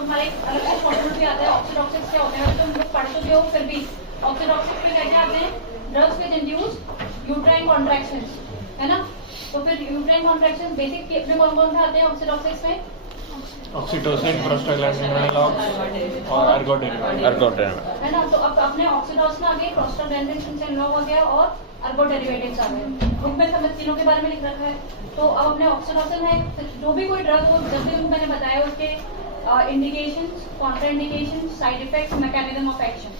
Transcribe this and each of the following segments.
हमारे अलग से शॉर्ट नोट भी आता है ऑक्सीडॉक्सिस क्या होता है, तो हम लोग पढ़ चुके हो, फिर भी ऑक्सीडॉक्सिस में क्या आते हैं, drugs with induce uterine contractions, है ना। तो फिर यूट्राइन कॉन्ट्रैक्शन बेसिक अपने कौन कौन से आते हैं ऑक्सीडॉक्सिस में, ऑक्सीटोसिन, प्रोस्टाग्लैंडिन एनालॉग्स और एर्गोडेरिवेटिव, है ना। तो अब अपने ऑक्सीडोसिन आ गए, प्रोस्टाग्लैंडिन एनालॉग हो गया और एर्गोडेरिवेटिव्स आ गए। बुक में सब तीनों के बारे में लिख रखा है। तो अब अपने ऑक्सीडोसिन है, जो भी कोई ड्रग हो, जब भी मैंने बताया उसके indications, contraindications, side effects, mechanism of action.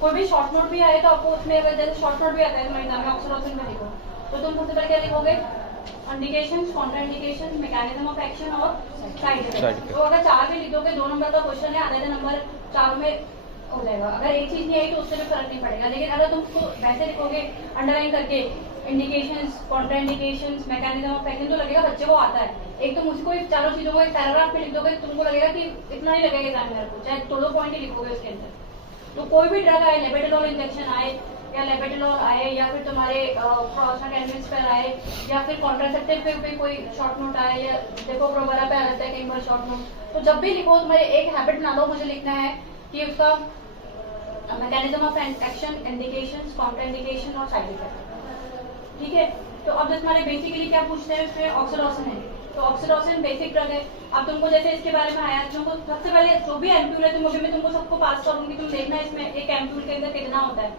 कोई भी शॉर्ट नोट भी आए तो आपको उसमें अगर जैसे शॉर्ट नोट भी आता है तुम्हारे एग्जाम में ऑक्सीडोसिन में लिखो, तो तुम सबसे पहले क्या लिखोगे, indications, contraindications, mechanism of action और साइड इफेक्ट। तो अगर 4 भी लिख दोगे, 2 नंबर का क्वेश्चन है, आधे नंबर 4 में हो जाएगा। अगर एक चीज नहीं आई तो उससे भी फर्क नहीं पड़ेगा। लेकिन अगर तुम उसको वैसे लिखोगे अंडरलाइन करके, indications, contraindications, mechanism of action, तो लगेगा बच्चे को आता है। एक तो मुझको एक चारों चीजों को एक पैराग्राफ में लिख दोगे, तुमको लगेगा कि इतना नहीं लगेगा एग्जामिनर को, चाहे 2 पॉइंट ही लिखोगे उसके अंदर। तो कोई भी ड्रग आए, लेबेटाडोल इंजेक्शन आए या लेबेटाडोल आए या फिर तुम्हारे प्रोस्टाग्लैंडिन्स पर आए या फिर कॉन्ट्रासेप्टिव पे भी कोई शॉर्ट नोट आए या देखो प्रोवरा पे आ जाता है कई बार शॉर्ट नोट, तो जब भी लिखो तुम्हारे एक हैबिट बना लो, मुझे लिखना है कि उसका mechanism of action, indications, contraindication और साइड इफेक्ट। ठीक है। तो अब जैसे हमारे बेसिकली क्या पूछते हैं, उसमें ऑक्सीडोसिन है, तो ऑक्सीडोसिन बेसिक ड्रग है। अब तुमको जैसे इसके बारे में आया, तुमको सबसे पहले जो भी एम्प्यूल है तुमको मैं तुमको सबको पास करूंगी, तुम देखना इसमें एक एम्प्यूल के अंदर कितना होता है,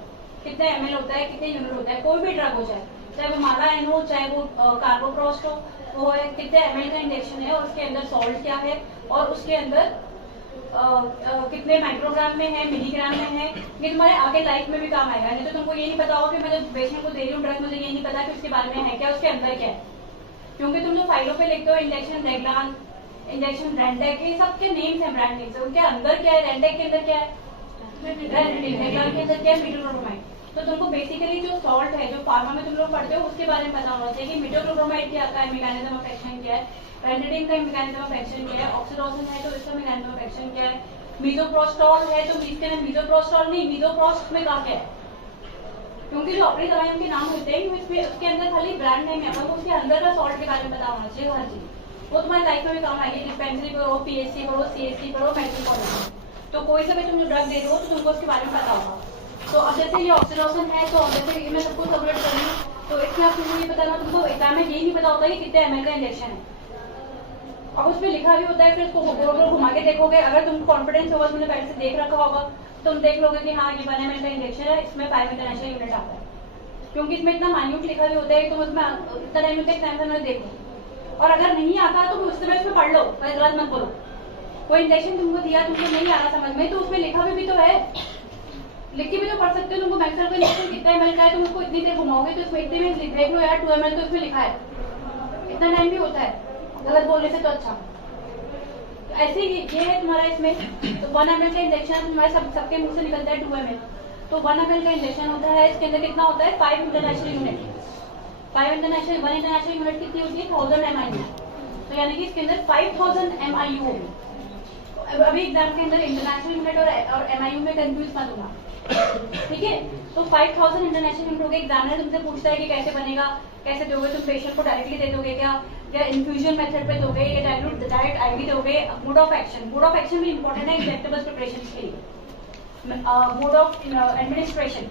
कितने ml होता है, कितने यूनिट होता है। कोई भी ड्रग हो चाहे वो माला एन हो, चाहे वो कार्बोप्रोस्ट हो, वो है कितने ml का इंजेक्शन है और उसके अंदर सॉल्ट क्या है और उसके अंदर कितने माइक्रोग्राम में है, मिलीग्राम में है। ये तुम्हारे आगे लाइफ में भी काम आएगा। नहीं तो तुमको ये नहीं पता होगा कि मैं जब पेशेंट को दे रही हूँ ड्रग, मुझे ये नहीं पता कि उसके बारे में है क्या, उसके अंदर क्या है। क्योंकि तुम जो फाइलों पे लिखते हो इंजेक्शन रेगलान, इंजेक्शन रेंडेक, ये सब के नेम्स हैं, ब्रांड नेम्स, उनके अंदर क्या है, रेंडेक के अंदर क्या है, रेगलान के अंदर क्या है, मीटोक्लोप्रामाइड। तो तुमको बेसिकली जो सॉल्ट है, जो फार्मा में तुम लोग पढ़ते हो, उसके बारे में पता होना चाहिए कि मीटोक्लोप्रामाइड क्या आता है, मैकेनिज्म ऑफ एक्शन क्या है, रेंडेडिन का मैकेनिज्म ऑफ एक्शन क्या है, ऑक्सीडोसिन है तो इसका मैकेनिज्म ऑफ एक्शन क्या है, मीजोप्रोस्टॉल है तो इसके अंदर मीजोप्रोस्टॉल नहीं, मीजोप्रोस्ट में क्या है, क्योंकि जो अपनी दवाइयों के नाम होते हैं उसके अंदर खाली ब्रांड नेम है, मतलब उसके अंदर का सॉल्ट के बारे में पता होना चाहिए हर चीज। वो तुम्हारी लाइफ में भी काम आएगी, डिस्पेंसरी करो, पीएचसी करो, सीएचसी करो, मेडिकल कॉलेज, तो कोई से भी तुम जो ड्रग दे रहे हो तो तुमको उसके बारे में पता होगा। तो अब जैसे ये ऑक्सीडोसिन है, तो जैसे मैं सबको सबमिट कर रही हूँ, तो इसमें आप तुमको ये बताना, तुमको एग्जाम में यही नहीं पता होता कि कितने ml का इंजेक्शन है। अब उसमें लिखा भी होता है, फिर उसको गोल गोल घुमा के देखोगे, अगर तुमको कॉन्फिडेंस होगा, तुमने पहले से देख रखा होगा, तुम देख लोगे कि हाँ ये 1 ml का इंजेक्शन है, इसमें 5 इंटरनेशनल यूनिट आता है, क्योंकि इसमें इतना माइन्यूट लिखा भी होता है। तुम उसमें इतना टाइम होता है एग्जाम से देखो, और अगर नहीं आता तो उससे पहले उसमें पढ़ लो, पहले गलत मत बोलो। कोई इंजेक्शन तुमको दिया, तुमको नहीं आ रहा समझ में, तो उसमें लिखा भी तो है, लिख के भी तो पढ़ सकते हो। तुमको मैक्सर का इंजेक्शन कितना ml का है, तुम उसको इतनी देर घुमाओगे तो इसमें इतने में देख लो यार 2 ml तो इसमें लिखा है, इतना टाइम भी होता है गलत बोलने से तो अच्छा। ऐसे ही ये है तुम्हारा इसमें, तो 1 ml का इंजेक्शन तुम्हारे सबके मुंह से निकलता है 2 ml, तो 1 ml का इंजेक्शन होता है, इसके अंदर कितना होता है 5 international unit. 5 international 1 international unit कितनी होती है 1000 MIU, तो यानी कि इसके अंदर 5000 MIU होगी। अभी एग्जाम के अंदर इंटरनेशनल यूनिट और MIU में कंफ्यूज मत होना, ठीक है। तो 5000 इंटरनेशनल यूनिट हो गए। एग्जामिनर तुमसे पूछता है कि कैसे बनेगा, कैसे दोगे, तुम पेशेंट को डायरेक्टली दे दोगे क्या, या इन्फ्यूजन मेथड पे दोगे, या डायरेक्ट आईवी दोगे। Mode of action, mode of action भी इंपॉर्टेंट है इंजेक्टेबल्स प्रिपरेशन के लिए। मोड ऑफ एडमिनिस्ट्रेशन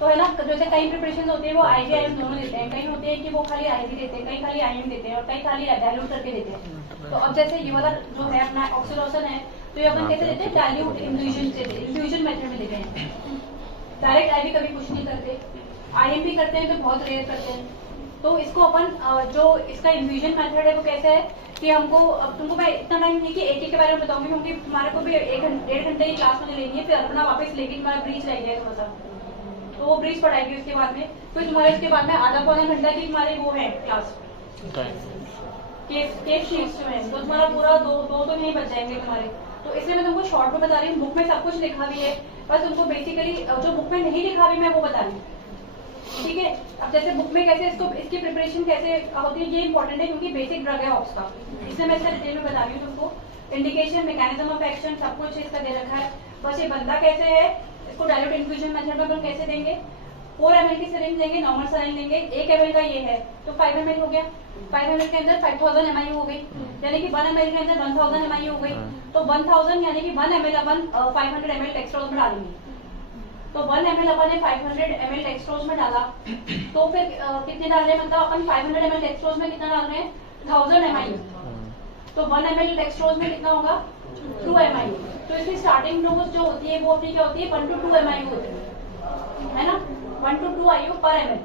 तो है ना, जैसे कई प्रिपरेशन होते हैं वो आईवी आईएम दोनों देते हैं, कई होते हैं कि वो खाली आईवी देते हैं, कई खाली आईएम देते हैं और कई खाली डाइल्यूट करके देते हैं। तो अब जैसे ये वाला जो है अपना ऑक्सीडोसिन है, तो ये अपन कैसे देते हैं, डाइल्यूट इन्फ्यूजन से, इन्फ्यूजन मेथड में देते हैं। डायरेक्ट आईवी कभी कुछ नहीं करते, आईएम भी करते हैं तो बहुत रेयर करते हैं। तो इसको अपन जो इसका इन्फ्यूजन मेथड है वो कैसे है कि हमको, अब तुमको मैं इतना टाइम नहीं कि एक के बारे में बताऊंगी, क्योंकि तुम्हारे को भी 1-1.5 घंटे की क्लास मुझे लेनी है, फिर अपना वापस लेके तुम्हारा ब्रीच रह जाएगा थोड़ा सा, तो वो ब्रीच पढ़ाएगी उसके बाद में, फिर तुम्हारे उसके बाद में आधा पौना घंटा की तुम्हारी वो है क्लास केस शीट्स जो है, तो तुम्हारा पूरा दो तो नहीं बच जाएंगे तुम्हारे। तो इसलिए मैं तुमको शॉर्ट में बता रही हूँ, बुक में सब कुछ लिखा भी है, बस तुमको बेसिकली जो बुक में नहीं लिखा भी मैं वो बता रही हूँ, ठीक है। अब जैसे बुक में कैसे इसकी प्रिपरेशन कैसे होती है, ये इंपॉर्टेंट है क्योंकि बेसिक ड्रग है ऑक्स का, इसलिए मैं इसका डिटेल में बता रही हूँ तुमको। इंडिकेशन, मैकेनिज्म ऑफ एक्शन सब कुछ इसका दे रखा है। बस ये बनता कैसे है, इसको डायरेक्ट इन्फ्यूजन मेथड में अपन कैसे देंगे, 4 ml की सिरिंज लेंगे, नॉर्मल सलाइन लेंगे, 1 ml का ये है तो 5 ml हो गया। 5 ml के अंदर 5000 ml हो गई, यानी कि 1 ml के अंदर 1000 ml हो गई। तो 1000 यानी कि 1 ml अपन 500 ml डेक्सट्रोज में डालेंगे। तो 1 ml अपन ने 500 ml डेक्सट्रोज में डाला, तो फिर कितने डाल रहे हैं, मतलब अपन 500 ml डेक्सट्रोज में कितना डाल रहे हैं, 1000 ml। तो 1 ml डेक्सट्रोज में कितना होगा, 2 ml। तो इसकी स्टार्टिंग डोज जो होती है वो अपनी क्या होती है, 1 to 2 ml होती है ना, 1 to 2 IU पर ml।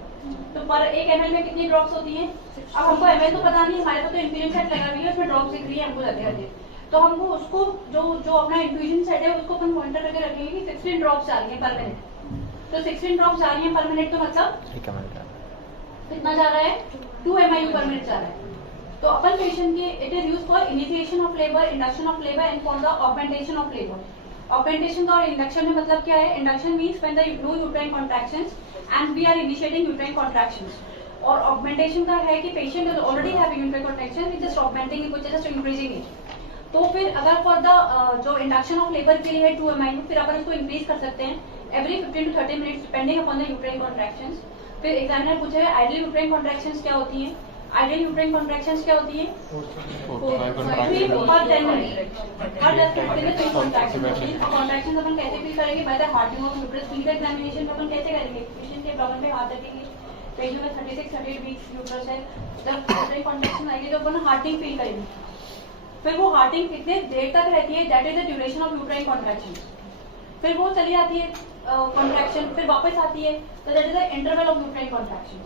तो पर 1 ml में कितनी ड्रॉप्स होती हैं। अब हमको ml तो पता नहीं, हमारे पास तो इन्फ्यूजन सेट लगा हुई है, उसमें ड्रॉप्स दिख रही है हमको लगे रहते, तो हमको उसको जो अपना इन्फ्यूजन सेट है उसको अपन मॉनिटर करके रखेंगे कि 16 ड्रॉप्स आ रही है पर मिनट। तो 16 ड्रॉप्स आ रही है पर मिनट, तो मतलब कितना जा रहा है, 2 ml पर मिनट जा रहा है। तो अपन पेशेंट के it is use for initiation of labour, induction of labour and for the augmentation of labour. Augmentation का और इंडक्शन में मतलब क्या है, induction means when the no uterine contractions and we are initiating uterine contractions, और augmentation का है कि patient is already having uterine contraction, we just augmenting it, just increasing it. तो फिर अगर फॉर द जो इंडक्शन ऑफ लेबर के लिए है 2 ml, फिर अपन इसको इंक्रीज कर सकते हैं every 15 to 30 minutes depending upon the uterine contractions. फिर एग्जामिनर पूछेगा आइडियल यूट्राइन कॉन्ट्रैक्शंस क्या होती हैं। आइडियल यूट्राइन कॉन्ट्रैक्शंस क्या होती है, 3 पर 10 मिनट, हर 10 मिनट के लिए 3 कॉन्ट्रैक्शंस। अपन कैसे फील करेंगे, by the hurting of uterus. Feel examination में अपन कैसे करेंगे, पेशेंट के प्रॉब्लम पे हाथ रखेंगे, पेशेंट में 36-38 वीक्स यूट्रस है, जब यूट्राइन कॉन्ट्रैक्शन आएगी तो अपन हार्टिंग फील करेंगे। फिर वो हार्टिंग कितने देर तक रहती है, that is the duration of uterine contraction. फिर वो चली जाती है कॉन्ट्रैक्शन, फिर वापस आती है, तो that is the interval of uterine contraction,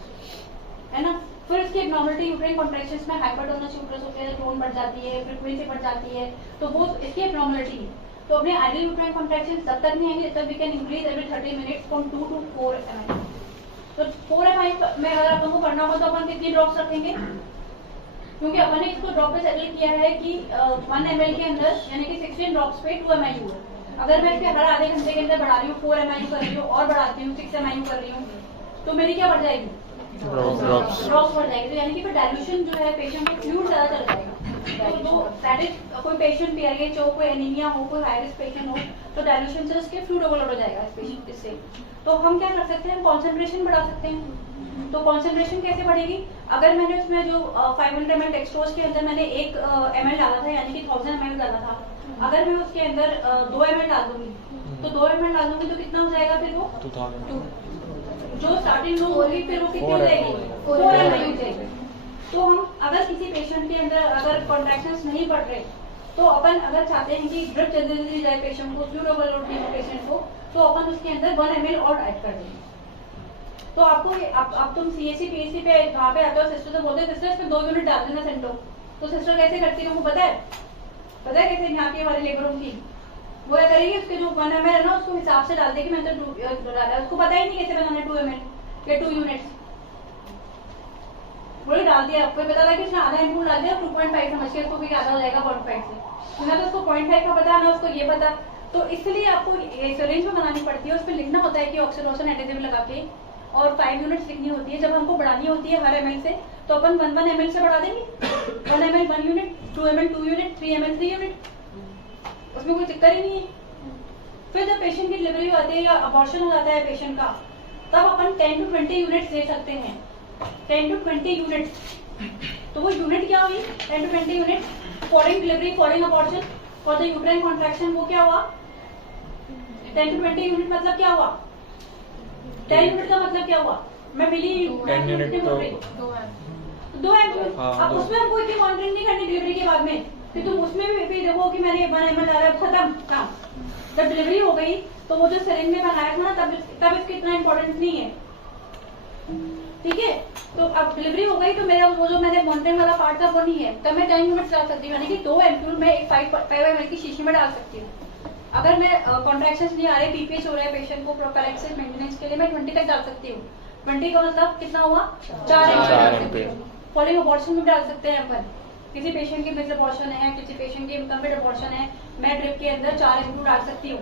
है ना। फिर इसकी एब्नॉर्मलिटी यूट्राइन कॉन्ट्रैक्शंस में हाइपरटोनस यूट्रस होते हैं, टोन बढ़ जाती है, फ्रीक्वेंसी बढ़ जाती है, तो वो इसकी एब्नॉर्मलिटी है। तो अपने आइडियल यूट्राइन कॉन्ट्रैक्शंस तब तक नहीं आएंगे जब तक we can increase every 30 minutes from 2 to 4 ml। तो 4 ml में अगर अपन को करना होगा तो अपन कितनी ड्रॉप्स रखेंगे, क्योंकि अपन ने इसको ड्रॉप पे सेटल किया है कि 1 ml के अंदर यानी कि 16 ड्रॉप्स पे 2 ml है। अगर मैं इसके हर आधे घंटे के अंदर बढ़ा रही हूँ, 4 ml कर रही हूँ और बढ़ाती हूँ 6 ml कर रही हूँ, तो मेरी क्या बढ़ जाएगी, ड्रॉप्स बढ़ जाएगी। तो यानी कि फिर डाइल्यूशन जो है पेशेंट को फ्लूइड ज्यादा चल जाएगा। तो दैट इज कोई पेशेंट पीआरएच हो, कोई एनीमिया हो, कोई हाई रिस्क पेशेंट हो, तो डाइल्यूशन से उसके फ्लूइड ओवरलोड हो जाएगा इस पेशेंट इससे। तो हम क्या कर सकते हैं, कॉन्सेंट्रेशन बढ़ा सकते हैं। तो कॉन्सेंट्रेशन कैसे बढ़ेगी, अगर मैंने उसमें जो 500 ml डेक्सट्रोज के अंदर मैंने 1 ml डाला था, यानी कि 1000 ml डाला था, अगर मैं उसके अंदर 2 ml डाल दूंगी, तो 2 ml डाल दूंगी तो कितना हो जाएगा, फिर वो 2000 जो स्टार्टिंग लो होगी, फिर वो कितनी हो जाएगी, 4 ml हो जाएगी। तो हम अगर किसी पेशेंट के अंदर अगर कॉन्ट्रैक्शंस नहीं बढ़ रहे, तो अपन अगर चाहते हैं कि ड्रिप जल्दी जाए पेशेंट को, फ्लूइड ओवरलोड नहीं हो पेशेंट को, तो अपन उसके अंदर 1 ml और ऐड कर देंगे। तो आपको अब तुम सीएससी पीएससी पे वहाँ पे आते हो, सिस्टर से बोलते हैं सिस्टर इसमें 2 यूनिट डाल देना सेंटो, तो सिस्टर कैसे करती है, वो पता है कैसे, यहाँ की हमारी लेबरों की वो क्या करेगी, उसके जो 1 ml है ना उसको हिसाब से डाल देगी, मैंने तो डाला, उसको पता ही नहीं कैसे बनाना 2 ml या 2 यूनिट्स, वही डाल दिया। आपको पता लगा कि उसने आधा इनपुट डाल दिया, 2.5 समझ के उसको भी आधा हो जाएगा 0.5 से, ना तो उसको 0.5 का पता ना उसको ये पता। तो इसलिए आपको सिरिंज में बनानी पड़ती है, उस पर लिखना होता है कि ऑक्सीडोसिन एडेसिव लगा के, और 5 यूनिट्स लिखनी होती है। जब हमको बढ़ानी होती है हर ml से, तो अपन 1 ml से बढ़ा देंगे, 1 ml 1 unit, 2 ml 2 unit, 3 ml 3 unit, उसमें कोई दिक्कत ही नहीं है। फिर जब पेशेंट की डिलीवरी आती है या अबॉर्शन हो जाता है पेशेंट का, तब अपन 10 to 20 यूनिट्स दे सकते हैं, 10 to 20 यूनिट्स। तो वो यूनिट क्या हुई, 10 to 20 unit following delivery, following abortion for the uterine contraction, वो क्या हुआ, 10 to 20 यूनिट मतलब क्या हुआ, 10 यूनिट का मतलब क्या हुआ, मैं मिली 10 यूनिट बोल रही, 2 ml। अब उसमें हमको इतनी मॉनिटरिंग नहीं करनी डिलीवरी के बाद में, कि तुम उसमें भी देखो कि मैंने 1 ml डाला, खत्म काम। जब डिलीवरी हो गई तो वो जो सिरिंज में बनाया था ना, तब इसका इतना इम्पोर्टेंट नहीं है, ठीक है। तो अब डिलीवरी हो गई तो मेरा वो जो मैंने मॉनिटरिंग वाला पार्ट था वो नहीं है, तब मैं 10 यूनिट्स डाल सकती हूँ, यानी कि 2 एम्पूल में एक 5 ml की शीशी में डाल सकती हूँ। अगर मैं कॉन्ट्रैक्शंस नहीं आ रहे, पीपीएच हो रहा है पेशेंट को प्रोफिलैक्सिस मेंटेनेंस के लिए, मैं 20 तक डाल सकती हूँ। 20 का मतलब कितना हुआ, 4 एम्पूल। फॉलोइंग अबॉर्शन में डाल सकते हैं अपन, किसी पेशेंट की मिस अबॉर्शन है, किसी पेशेंट की इनकम्प्लीट अबॉर्शन है, मैं ड्रिप के अंदर 4 एम्पूल डाल सकती हूँ।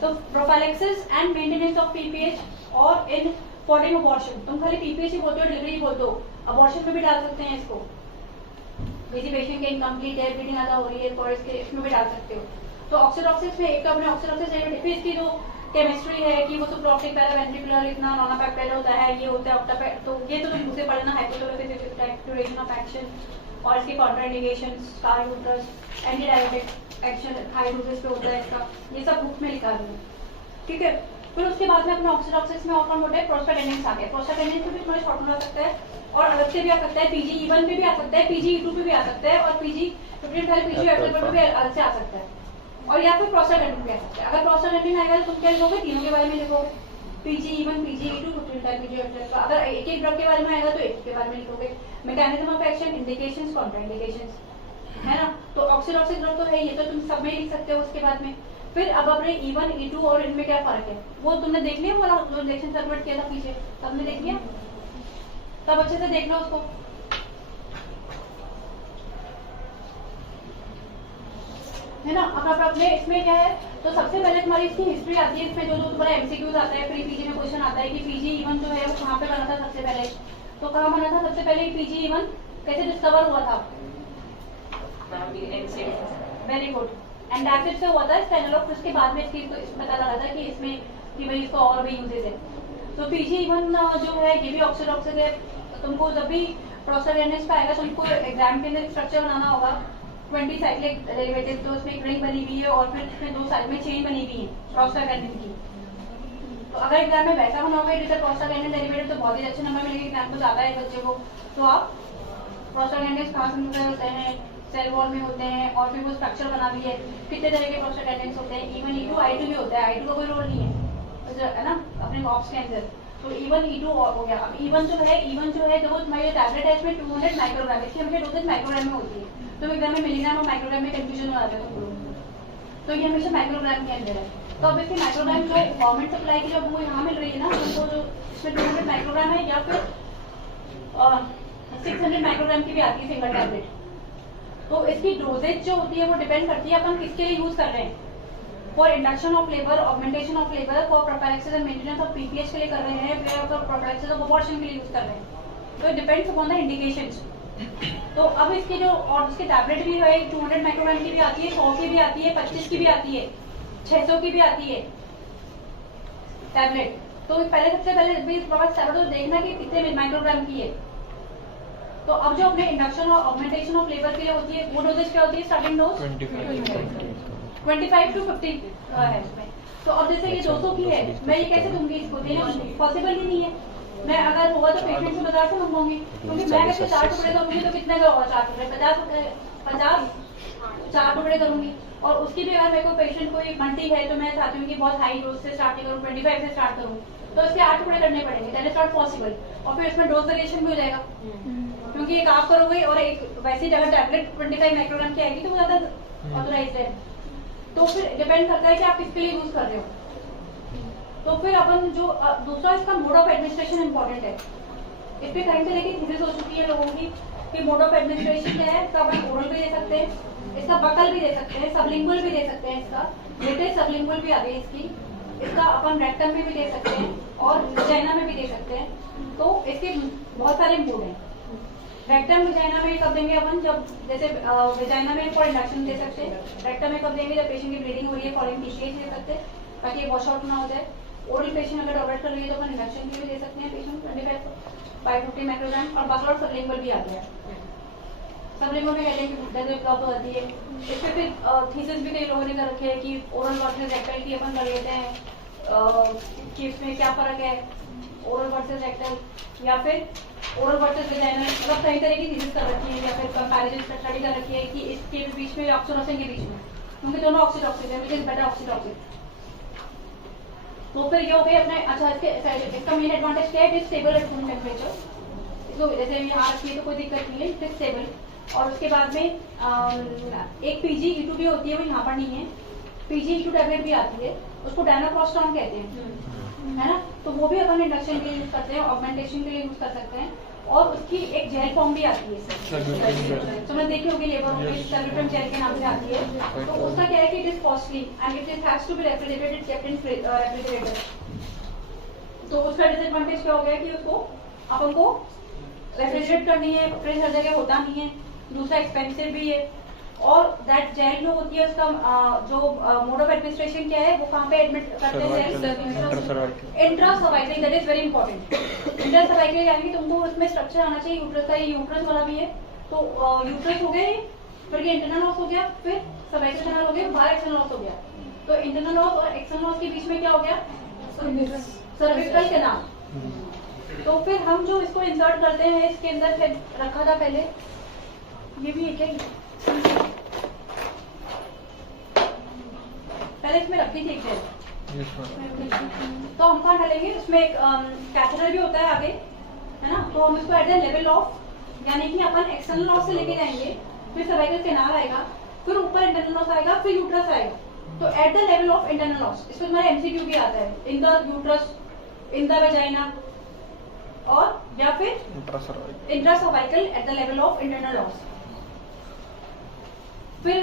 तो prophylaxis and maintenance of PPH और इन फॉलोइंग अबॉर्शन, तुम खाली पीपीएच ही बोलते हो, डिलीवरी ही बोलते हो, अबॉर्शन में भी डाल सकते हैं इसको। किसी पेशेंट के इनकम्प्लीट है, ब्लीडिंग ज्यादा हो रही है, इसमें भी डाल सकते हो। तो ऑक्सीडॉक्सिस में एक अपने ऑक्सीडॉक्सिस फिर इसकी जो केमिस्ट्री है कि वो सुप्रोप्टिक पैरावेंट्रिकुलर इतना नॉनापेप्टाइड होता है, ये होता है ऑक्टापेड, तो ये तो तुम उसे पढ़ना, हाइपोथैलेमस ड्यूरेशन ऑफ एक्शन और इसके contraindications, scar uterus, anti diuretic action thyroid पे होता है इसका, ये सब बुक में लिखा है, ठीक है। फिर उसके बाद में अपने ऑक्सीडॉक्सिस में और कौन होता है, प्रोस्टाग्लैंडिन्स आ गया। प्रोस्टाग्लैंडिन्स भी थोड़ा शॉर्ट में आ सकता है और अलग से भी आ सकता है, PGE1 पे भी आ सकता है, PGE2 पे भी आ सकता है और PGE पे भी अलग से आ सकता है, और या फिर प्रोस्टाग्लैंडिन पे आ सकता है। अगर प्रोस्टाग्लैंडिन आएगा तो तुम क्या लिखोगे, तीनों के बारे में लिखो, PGE1, PGE2, PGE. अगर एक एक ड्रग के बारे में आएगा तो एक के बारे में लिखोगे, mechanism of action, indications, contraindications, है ना। तो ऑक्सीडॉक्सिस ड्रग तो है, ये तो तुम सब में लिख सकते हो। उसके बाद में फिर अब अपने E1, E2 और इनमें क्या फर्क है वो तुमने देख लिया, वाला जो इंजेक्शन सर्कुलेट किया था पीछे, सबने देख लिया, तब अच्छे से देखना उसको। है ना। अब अपने इसमें क्या है, तो सबसे पहले तुम्हारी इसकी हिस्ट्री आती है, इसमें जो जो तुम्हारा MCQs आता है, प्री PG में क्वेश्चन आता है कि PGE1 जो है वो कहाँ पे बना था सबसे पहले, तो कहाँ बना था सबसे पहले, PGE1 कैसे डिस्कवर हुआ था, वेरी गुड, एंड एसिड से हुआ था स्टेनोलॉक्स। उसके बाद में इसकी पता लगा था कि इसमें कि भाई इसको और भी यूजेस है। तो PGE1 जो है ये भी ऑक्सीडॉक्सिस है। तुमको जब भी प्रोस्टाग्लैंडिन्स का आएगा तुमको एग्जाम के अंदर स्ट्रक्चर बनाना होगा, 20 साइक्लिक डेरिवेटिव, तो उसमें एक रिंग बनी हुई है और फिर उसमें 2 साइड में चेन बनी हुई है प्रोस्टाग्लैंडिन की। तो अगर एग्जाम में वैसा बनाओगे जैसे प्रोस्टाग्लैंडिन डेरिवेटिव तो बहुत ही अच्छे नंबर मिलेंगे, एग्जाम को जाता है बच्चे को। तो आप प्रोस्टाग्लैंडिन्स कहाँ से होते हैं, सेल वॉल में होते हैं, और फिर वो स्ट्रक्चर बना हुई है, कितने तरह के प्रोस्टाग्लैंडिन्स होते हैं, E1, E2, I2 भी होता है, I2 का कोई रोल नहीं है ना अपने ऑप्स के अंदर। तो E1, E2 हो गया। अब E1 जो है जब वो तुम्हारी टैबलेट है इसमें 200 माइक्रोग्राम, इसकी हमेशा डोजेज माइक्रोग्राम में होती है, तो एग्जाम में मिलीग्राम और माइक्रोग्राम में कंफ्यूजन हो जाता है तुम लोगों को, तो ये हमेशा माइक्रोग्राम के अंदर है। तो अब इसकी माइक्रोग्राम जो गवर्नमेंट सप्लाई की जो वो यहाँ मिल रही है ना, उनको जो इसमें 200 माइक्रोग्राम है या फिर 600 माइक्रोग्राम की भी आती है सिंगल टैबलेट। तो इसकी डोजेज जो होती है वो डिपेंड करती है अपन किसके लिए यूज कर रहे हैं, for induction of labour, augmentation of labour, for prophylaxis and maintenance of PPH के लिए कर रहे हैं, फिर फॉर प्रोफिलैक्सिस ऑफ अबॉर्शन के लिए यूज कर रहे हैं। तो it depends upon the indications. तो अब इसकी जो और उसकी टैबलेट भी है, 200 माइक्रोग्राम की भी आती है, 100 की भी आती है, 25 की भी आती है, 600 की भी आती है टैबलेट। तो पहले सबसे पहले भी तो देखना कि कितने माइक्रोग्राम की है। तो अब जो अपने इंडक्शन और ऑगमेंटेशन ऑफ लेबर के लिए होती है वो डोजेज क्या होती है, स्टार्टिंग डोज 25 to 50 है इसमें। तो अब जैसे ये 200 की है, मैं ये कैसे दूंगी इसको, देना पॉसिबल ही नहीं है। मैं अगर होगा तो पेशेंट से बाजार से मंगवाऊंगी, क्योंकि मैं कैसे 4 टुकड़े करूंगी तो कितने का होगा 4 टुकड़े, 50 4 टुकड़े करूंगी। और उसकी भी अगर मेरे को पेशेंट कोई मल्टी है तो मैं चाहती हूँ कि बहुत हाई डोज से स्टार्ट करूँ, 25 से स्टार्ट करूँ, तो इसके 8 टुकड़े करने पड़ेंगे, दैट इज नॉट पॉसिबल। और फिर इसमें डोज वेरिएशन भी हो जाएगा, क्योंकि एक आप करोगे और एक वैसी जगह टैबलेट 25 माइक्रोग्राम की आएगी तो वो ज्यादा ऑथोराइज्ड है। तो फिर डिपेंड करता है कि आप किसके लिए यूज कर रहे हो। तो फिर अपन जो दूसरा इसका मोड ऑफ एडमिनिस्ट्रेशन इंपॉर्टेंट है। इस पे कहीं से लेके थीसिस हो चुकी है लोगों की कि मोड ऑफ एडमिनिस्ट्रेशन क्या है, इसका अपन ओरल भी दे सकते हैं, इसका बकल भी दे सकते हैं, सबलिंगुअल भी दे सकते हैं, इसका लेटेस्ट सबलिंगुअल भी आ गई इसकी, इसका अपन रेक्टम में भी दे सकते हैं और वजाइना में भी दे सकते हैं। तो इसके बहुत सारे मोड हैं। रेक्टम वजाइना में कब देंगे अपन, जब जैसे वजाइना में फॉर इंडक्शन दे सकते हैं, रेक्टम में कब देंगे जब पेशेंट की ब्लीडिंग हो रही है, फॉलोइंग PCH दे सकते हैं ताकि वॉश आउट ना हो जाए। ओरल पेशेंट अगर टॉयलेट कर रही है तो अपन इंडक्शन के लिए दे सकते हैं पेशेंट 25-50 माइक्रोग्राम। और बकल और सबलिंगुअल भी आ गया। सबलिंगुअल में कहते हैं कि जैसे उपलब्ध होती है। इस पर फिर थीसिस भी कई लोगों ने कर रखे है कि ओरल वर्सेस रेक्टल की अपन कर लेते हैं कि इसमें क्या फर्क है, ओरल वर्सेस रेक्टल या फिर ओरल वर्सेस वजाइनल, मतलब कई तरह की थीसिस कर रखी है या फिर कंपैरिजन स्टडी कर रखी है कि इसके बीच में ऑक्सीटोसिन के बीच में, क्योंकि दोनों ऑक्सीटोसिन है, व्हिच इज बेटर ऑक्सीटोसिन। तो फिर ये हो गए अपने। अच्छा, इसका मेन एडवांटेज क्या है, it is stable at room temperature. इसको जैसे यहाँ रखिए तो कोई दिक्कत नहीं है, इट इज स्टेबल। और उसके बाद में एक PGE2 भी होती है, वो यहाँ पर नहीं है। PGE2 टैबलेट भी आती है, उसको डायनाप्रोस्टॉन कहते हैं, है ना। तो वो भी अपन इंडक्शन के लिए यूज करते हैं, ऑगमेंटेशन के लिए यूज कर सकते हैं। और उसकी एक जेल फॉर्म भी आती है, तो मैं देखी होगी लेबर सेल्यूट्रम जेल के नाम से आती है। तो उसका क्या है कि it is costly and it is has to be refrigerated, kept in refrigerator. तो उसका डिसएडवांटेज क्या हो गया कि उसको अपन को रेफ्रिजरेट करनी है, फ्रिज हर जगह होता नहीं है, दूसरा एक्सपेंसिव भी है, और दैट जेल जो होती है उसका जो मोड ऑफ एडमिनिस्ट्रेशन क्या है, वो कहाँ पे एडमिट करते हैं? Intra cervical, that is very important. Intra cervical यानी कि तुमको उसमें स्ट्रक्चर आना चाहिए यूट्रस का, ये यूट्रस वाला भी है, तो यूट्रस हो गया, फिर ये इंटरनल लॉस हो गया, फिर सर्वाइकल कैनाल हो गया, बाहर एक्सटर्नल लॉस हो गया। तो इंटरनल लॉस और एक्सटर्नल लॉस के बीच में क्या हो गया? Cervical canal. तो फिर हम जो इसको इंसर्ट करते हैं इसके अंदर, फिर रखा था पहले, ये भी एक है, पहले इसमें रखी थी एक जेल, तो हम कहाँ डालेंगे? उसमें एक कैथेटर भी होता है आगे, है ना, तो हम इसको एट द लेवल ऑफ, यानी कि अपन एक्सटर्नल लॉस से लेके जाएंगे, फिर सर्वाइकल कैनाल आएगा, फिर ऊपर इंटरनल लॉस आएगा, फिर यूट्रस आएगा। तो at the level of internal loss, इसमें हमारा एमसीक्यू भी आता है, in the uterus, in the vagina, और या फिर intra cervical at the level of internal loss. फिर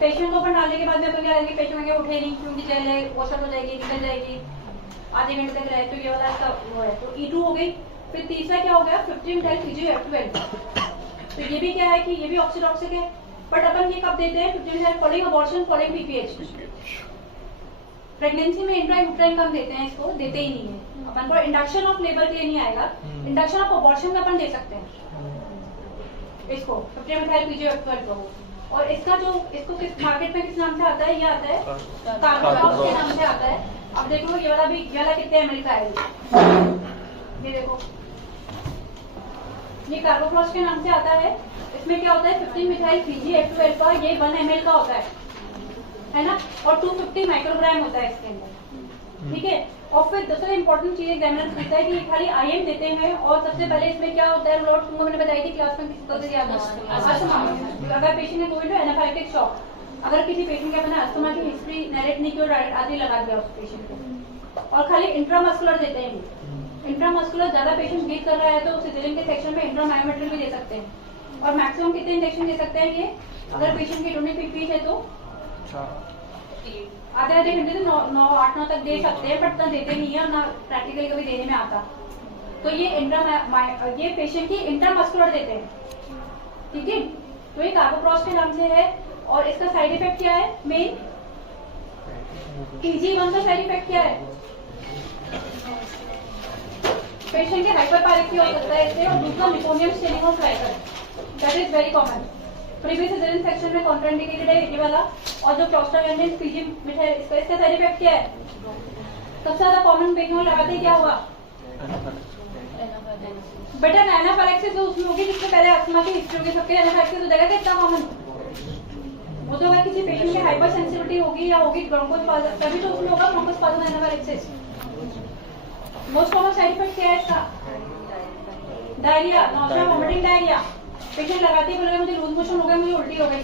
पेशेंट को अपन डालने के बाद में अपन क्या करेंगे? पेशेंट आगे उठे नहीं, क्योंकि जेल है, वॉशआउट हो जाएगी, निकल जाएगी, आधे घंटे तक रहे, तो ये वाला इसका वो है, तो E2 हो गई। फिर तीसरा क्या हो गया? 15 टाइम PGF12। तो ये भी क्या है कि ये भी ऑक्सीटॉक्सिक है, बट अपन ये कब देते हैं? 15 time following abortion, following PPH। Pregnancy में इंट्रा यूट्राइन कम देते हैं, इसको देते ही नहीं है अपन को, इंडक्शन ऑफ लेबर के लिए नहीं आएगा, इंडक्शन ऑफ अबॉर्शन में अपन दे सकते हैं इसको 15 मिथाइल PGF12 को। और इसका जो, इसको किस मार्केट में किस नाम से आता है? ये आता है कार्बोफ्लॉक्स के नाम से आता है। अब देखो ये वाला भी, ये वाला कितने ml का है? ये देखो, ये कार्बोफ्लॉक्स के नाम से आता है। इसमें क्या होता है? 15 मिथाइल PGF12 का, ये 1 ml का होता है ना, और 250 माइक्रोग्राम होता है इसके अंदर, ठीक है। और फिर दूसरा इंपॉर्टेंट चीज एग्जामिनर पूछता है कि खाली IM देते हैं, और सबसे पहले इसमें क्या होता है? लॉट तुमको मैंने बताई थी क्लास में, किसी तरह से याद है, अगर पेशेंट ने कोविड एनाफाइलेक्टिक शॉक, अगर किसी पेशेंट के अपने अस्थमा की हिस्ट्री नरेट नहीं की और डायरेक्ट आदि लगा दिया उस पेशेंट को, और खाली इंट्रामस्कुलर देते हैं। इंट्रामस्कुलर ज्यादा पेशेंट ब्लीड कर रहा है तो सिजेरियन के सेक्शन में इंट्रामायोमेट्रिक भी दे सकते हैं, और मैक्सिमम कितने इंजेक्शन दे सकते हैं ये? अगर पेशेंट की टोनिक पीक है तो आधे घंटे से 8-9 तक दे सकते हैं, बट देते नहीं है, ना प्रैक्टिकली कभी देने में आता। तो ये ये पेशेंट की इंट्रामस्कुलर देते हैं, ठीक है। तो ये कार्बोफ्लॉक्स के नाम से है, और इसका साइड इफेक्ट क्या है? मेन PG1 का साइड इफेक्ट क्या है? पेशेंट के हाइपरपायरेक्सिया हो सकता है इससे, और दूसरा लिपोनियम स्टेनिंग ऑफ फ्राइकर, that is very common. Previous caesarean section में कॉन्ट्राइंडिकेटेड है ये वाला। और जो प्रोस्टाग्लैंडिन PG मिठाई, इसका साइड इफेक्ट क्या है? सबसे ज्यादा कॉमन पेशेंट में लगाते ही क्या हुआ? बेटा एनाफाइलेक्सिस उसमें होगी जिससे पहले अस्थमा की हिस्ट्री होगी, सबके एनाफाइलेक्सिस हो जाएगा कितना कॉमन? वो तो अगर किसी पेशेंट की हाइपर सेंसिटिविटी होगी या होगी ब्रोंकोस्पाज्म, तभी तो उसमें होगा bronchospasm anaphylaxis. Most common side effect क्या है इसका? Diarrhoea, nausea, vomiting, diarrhoea. Patient लगाते ही बोलेगा मुझे लूज मोशन हो गया, मुझे उल्टी हो गई।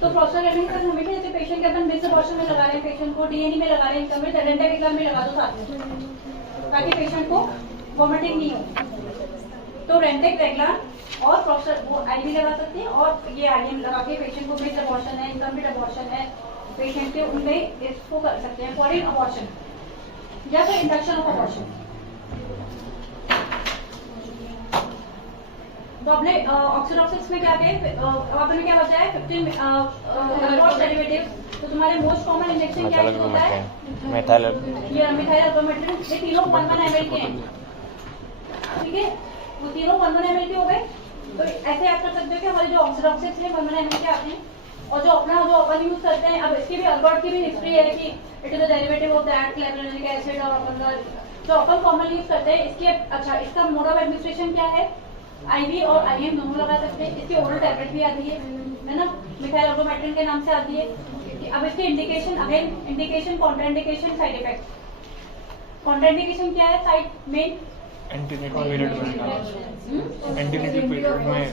तो प्रोस्टाग्लैंडिन का हमेशा जैसे पेशेंट के अपन मिस अबॉर्शन में लगा रहे हैं, पेशेंट को DNE में लगा रहे हैं, कभी रेंटाविक्लाम में लगा दो साथ में, ताकि पेशेंट को वोमिटिंग नहीं हो। तो रेंटाविक्लाम और वो IV लगा सकते हैं, और ये IM लगा के पेशेंट को मिस अबॉर्शन है, इनकम्प्लीट अबॉर्शन है पेशेंट के, उनमें इसको कर सकते हैं फॉरेन अबॉर्शन या फिर इंडक्शन ऑफ अबॉर्शन। तो अपने ऑक्सीटॉक्सिक्स में क्या है? आपने क्या बचा है? 15 डेरिवेटिव। तो तुम्हारे मोस्ट कॉमन इंजेक्शन क्या होता है? मिथाइल अल्फामेट्रिन। ये तीनों 1 ml के हैं, ठीक है। वो तीनों 1 ml के हो गए। तो ऐसे याद कर सकते हो कि हमारे जो ऑक्सीटॉक्सिक्स हैं 1 ml के आते हैं, और जो अपना जो अपन यूज करते हैं, अब इसकी भी अल्बर्ट की भी हिस्ट्री है कि it is the derivative of that clavulanic acid, और अपन का जो अपन कॉमन यूज करते हैं इसके। अच्छा, इसका मोड ऑफ एडमिनिस्ट्रेशन क्या है? IV और IM दोनों लगा सकते हैं। इसकी ओरल टैबलेट भी आती है ना, मिथाइल ऑर्गोमेट्रिन के नाम से आती है। अब इसके indication, again indication, contraindication, side effect. Contraindication क्या है? साइड मेन एंटीनेटल पीरियड में, एंटीनेटल पीरियड में,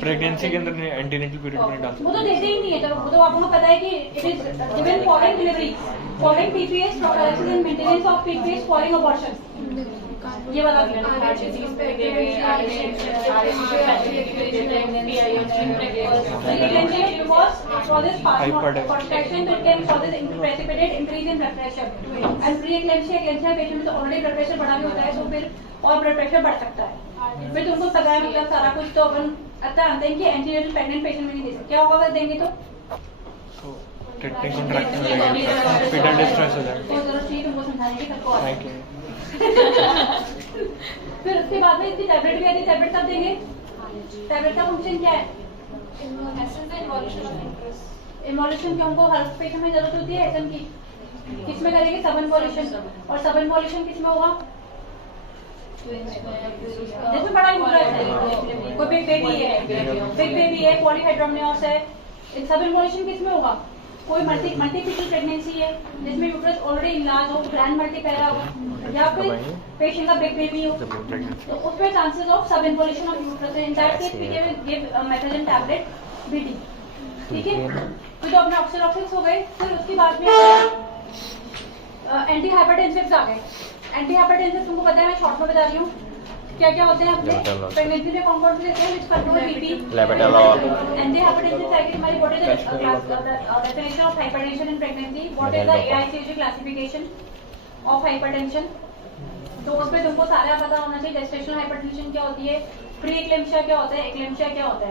प्रेगनेंसी के अंदर एंटीनेटल पीरियड में डालते वो तो देते ही नहीं है। तो वो तो आपको पता है कि it is given following delivery, following PPH, prophylaxis and maintenance of PPH, following abortion. ये वाला पेशेंट में तो ऑलरेडी ब्लड प्रेशर बढ़ा भी होता है, तो फिर और ब्लड प्रेशर बढ़ सकता है। फिर तुमको पता है मतलब सारा कुछ तो अपन आता है कि एंटीनेटल प्रेग्नेंट पेशेंट में नहीं दे सकते, क्या होगा अगर देंगे तो टेक्निक कॉन्ट्रैक्शन हो जाएगा, फीटल डिस्ट्रेस हो जाएगा। तो जरूरत नहीं तुमको समझाने की, सबको आता है। Thank you. फिर उसके बाद में इसकी टैबलेट भी आती है, टैबलेट कब देंगे? टैबलेट का फंक्शन क्या है? इमोल्यूशन की हमको हर पेशेंट में जरूरत होती है एसएम की, किस में करेंगे? सब इन्वॉल्यूशन। और सब इन्वॉल्यूशन किस में होगा? जिसमें बड़ा यूट्रस है, कोई बिग बेबी है, पॉलीहाइड्रोमनियोस है, सब इन्वॉल्यूशन किस में होगा? कोई मल्टीपिपल प्रेगनेंसी है जिसमें यूट्रस ऑलरेडी इनलार्ज हो, ग्रैंड मल्टी पैरा हो, या फिर पेशेंट का बिग बेबी हो, तो उसमें chances of sub involution of uterus है। In that case we give methergine tablet BD, ठीक है। फिर तो अपने ऑक्सीडॉक्सिन्स हो गए। फिर उसके बाद में एंटी हाइपरटेंसिव्स आ गए। एंटी हाइपरटेंसिव्स तुमको पता है, मैं शॉर्ट में बता रही हूँ क्या क्या होते हैं अपने प्रेगनेंसी में, कौन कौन से देते हैं which control BP, labetalol. Anti hypertensive है कि हमारी what is the definition of hypertension in pregnancy, what is the AICG classification of hypertension, तो उसमें तुमको सारा पता होना चाहिए। जेस्टेशनल हाइपरटेंशन क्या होती है, प्री एक्लेम्पशिया क्या होता है, एक्लेम्पशिया क्या होता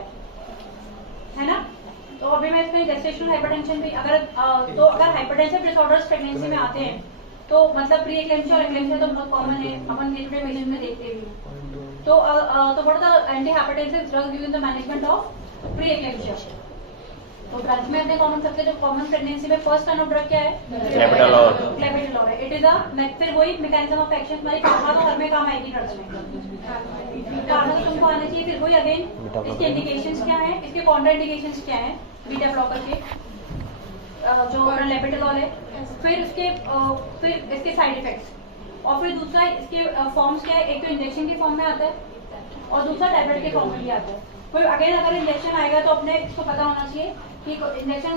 है ना। तो अभी मैं इसमें जेस्टेशनल हाइपरटेंशन भी अगर हाइपरटेंसिव डिसऑर्डर्स प्रेगनेंसी में आते हैं तो मतलब प्री एक्लेम्पशिया और एक्लेम्पशिया तो बहुत कॉमन है, अपन डे टू डे पेशेंट में देखते भी। तो what are the anti hypertensive drugs used in the management of pre eclampsia. तो ड्रग्स में अपने कॉमन सबसे जो कॉमन प्रेगनेंसी में फर्स्ट काइंड ऑफ ड्रग क्या है? लेबेटालोल है। इट इज अ फिर वही मैकेनिज्म ऑफ एक्शन, हमारी फार्मा तो हर में काम आएगी ड्रग्स में, फार्मा तो तुमको आना चाहिए। फिर वही अगेन इसके इंडिकेशंस क्या है, इसके कॉन्ट्रा इंडिकेशंस क्या है बीटा ब्लॉकर के, जो लेबेटालोल है। फिर इसके साइड इफेक्ट्स, और फिर दूसरा इसके फॉर्म्स क्या है, एक तो इंजेक्शन के फॉर्म में आता है और दूसरा टैबलेट के फॉर्म में भी आता है। फिर अगेन अगर इंजेक्शन आएगा तो अपने इसको पता होना चाहिए कि इंजेक्शन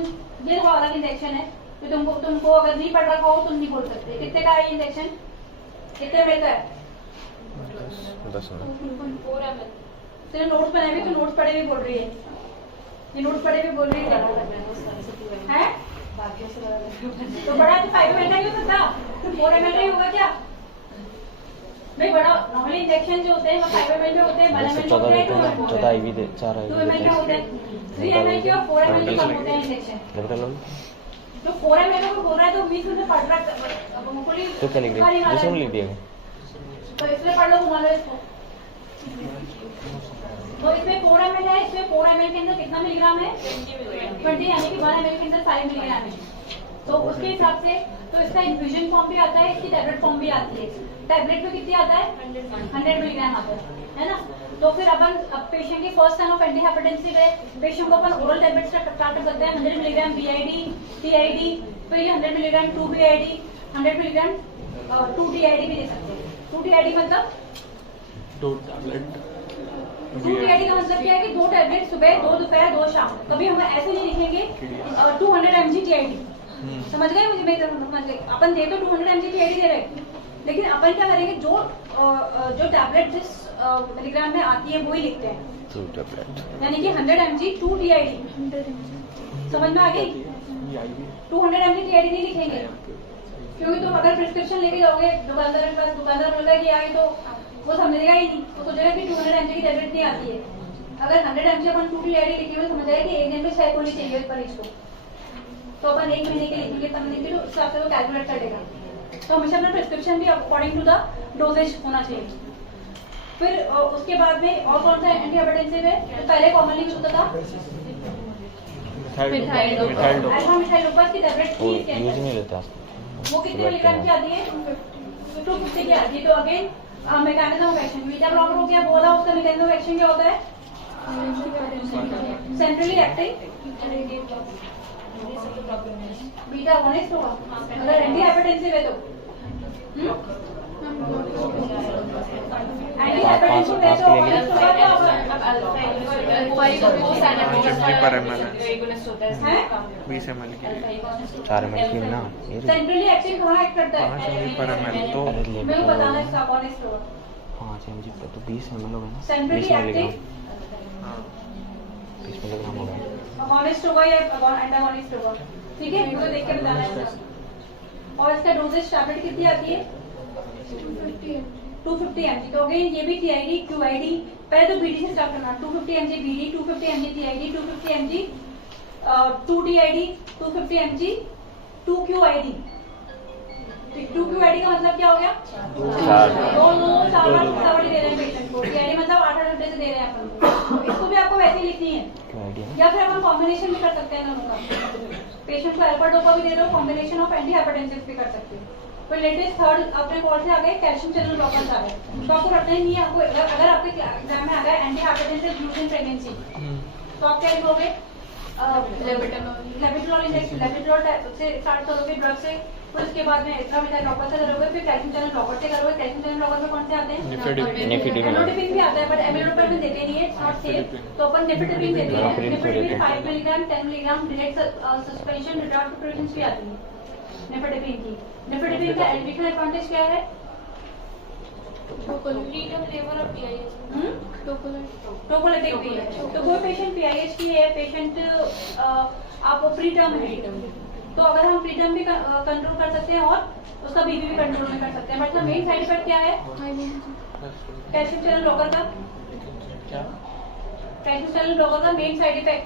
ये तो अलग इंजेक्शन है, तो तुमको अगर नहीं पढ़ रखा हो तुम नहीं बोल सकते। कितने का है इंजेक्शन, कितने ml का है? 10 ml। तेरे नोट्स बनाए हुए, तो नोट्स पढ़े हुए बोल रही है, ये नोट्स पढ़े हुए बोल रही है। तो बड़ा तो 5 ml का ही हो सकता, 4 ml का ही होगा क्या भाई? बड़ा नॉर्मली इंजेक्शन जो होते हैं वो 5 ml में होते हैं, 12 ml होते हैं, 14 IV दे 4 2 ml का होते हैं, 3 ml के और 4 ml के कम होते हैं इंजेक्शन। लेबेटालोल तो 4 ml का बोल रहा है तो बीच में पढ़ रहा मुकुली तो क्या लिख दिया, दूसरा लिख दिया। तो इसमें पढ़ लो, घुमा लो इसको। तो इसमें 4 ml है, इसमें 4 ml के अंदर कितना मिलीग्राम है? 20, यानी कि 1 ml के अंदर 5 मिलीग्राम है। तो उसके हिसाब से तो इसका इन्फ्यूजन फॉर्म भी आता है, इसकी टैबलेट फॉर्म भी आती है। टैबलेट में कितनी आता है? 100 मिलीग्राम आता है ना। तो फिर अब पेशेंट की first time of anti hypertensive है, पेशेंट को अपन ओरल टैबलेट स्टार्ट करते हैं 100 मिलीग्राम BID, TID, फिर ये 100 मिलीग्राम 2 BID, 100 मिलीग्राम 2 TID भी दे सकते हैं। 2 TID मतलब 2 टैबलेट 2 TID का मतलब क्या है कि 2 टैबलेट सुबह, 2 दोपहर, 2 शाम। कभी हम ऐसे नहीं लिखेंगे 200 mg TID, समझ गए मुझे? मैं समझ गई, अपन दे तो 200 mg TID दे रहे, लेकिन अपन क्या करेंगे, जो टैबलेट जिस मिलीग्राम में आती है वो ही लिखते हैं, 2 टैबलेट, यानी कि 100 mg 2 TID। समझ में आ गई? 200 mg TID नहीं लिखेंगे, क्योंकि तुम अगर प्रिस्क्रिप्शन लेके जाओगे दुकानदार के पास, दुकानदार बोलेगा कि आगे तो वो समझेगा ही नहीं, वो सोचेगा कि 200 mg की टैबलेट नहीं आती है। अगर 100 mg अपन 2 TID लिखे हुए समझेगा कि एक दिन में 6 गोली चाहिए पर इसको, तो अपन 1 महीने के लिखेंगे तब लिखेंगे, तो उस हिसाब से वो कैलकुलेट कर देगा। तो हमेशा अपना प्रिस्क्रिप्शन भी अकॉर्डिंग टू द डोजेज होना चाहिए। फिर उसके बाद में और कौन सा एंटी हाइपरटेंसिव है? तो पहले कॉमनली यूज होता था अल्फा मिथाइलोपास की टैबलेट थी, यूज नहीं लेते आज। वो कितने मिलीग्राम की आती है? 250 की आती है। तो again mechanism of action, beta blocker हो गया, बोला उसका मैकेनिज्म ऑफ एक्शन क्या होता है? सेंट्रली एक्टिंग बीटा अगोनिस्ट होगा अगर एंटी हाइपरटेंसिव है तो। एंटी हाइपरटेंसिव है तो अगोनिस्ट होगा क्या होगा? 50 पर ml है, हैं? 20 ml की 4 ml की ना, ये सेंट्रली एक्टिंग कहाँ एक्ट करता 5 है? ml पर ml तो मेरे को बताना है इसका अगोनिस्ट होगा। 5 mg पर तो 20 ml हो गया ना, सेंट्रली 20 मिलीग्राम, एक्टिंग 20 मिलीग्राम हो गया। अगोनिस्ट होगा या एंटागोनिस्ट होगा, ठीक है? मेरे को देख के बताना है। और इसका डोजेज टैबलेट कितनी आती है? 250 mg। तो अगेन ये भी TID, QID, पहले तो बीडी से स्टार्ट करना। 250 mg BD, 250 mg TID, 250 mg 2DID, 250 mg 2QID। 2QID का मतलब क्या हो गया? चार बार सवारी दे रहे हैं पेशेंट को। टीआईडी मतलब 8 घंटे से दे रहे हैं अपन को। इसको भी आपको वैसे ही लिखनी है, या फिर अपन कॉम्बिनेशन भी कर सकते हैं दोनों का। पेशेंट को अल्फा डोपा भी दे रहे हो, कॉम्बिनेशन ऑफ एंटी हाइपरटेंसिव भी कर सकते हो। तो लेटेस्ट थर्ड अपने कॉल से आ गए कैल्शियम चैनल ब्लॉकर्स आ गए। तो आपको रटना ही नहीं है। आपको अगर आपके एग्जाम में आ गया एंटी हाइपरटेंसिव ड्यूरिंग प्रेगनेंसी, तो आप क्या लिखोगे? लेबिटोल इंजेक्शन, लेबिटोल से स्टार्ट करोगे ड्रग से, फिर उसके बाद में एस्ट्रामिथाइल ब्लॉकर से करोगे, फिर कैल्शियम चैनल ब्लॉकर से करोगे। कैल्शियम चैनल ब्लॉकर में कौन से आते हैं? एमिलोडिपिन भी आता है, बट एमिलोडिपिन देते नहीं है, इट्स नॉट सेफ। तो अपन निफेटेडिन देते हैं। निफेटेडिन 5 milligram, 10 milligram direct suspension retard preparations भी आती है निफेटेडिन की। निफेटेडिन का एडमिशन एडवांटेज क्या है? टोकोलिटिक भी है। तो कोई पेशेंट पीआईएच की है, पेशेंट आप प्री टर्म है, तो अगर हम प्री टर्म भी कंट्रोल कर सकते हैं और उसका बीपी भी कंट्रोल में कर सकते हैं। बट मेन साइड इफेक्ट क्या है कैल्शियम चैनल ब्लॉकर का? कैल्शियम चैनल ब्लॉकर का main side effect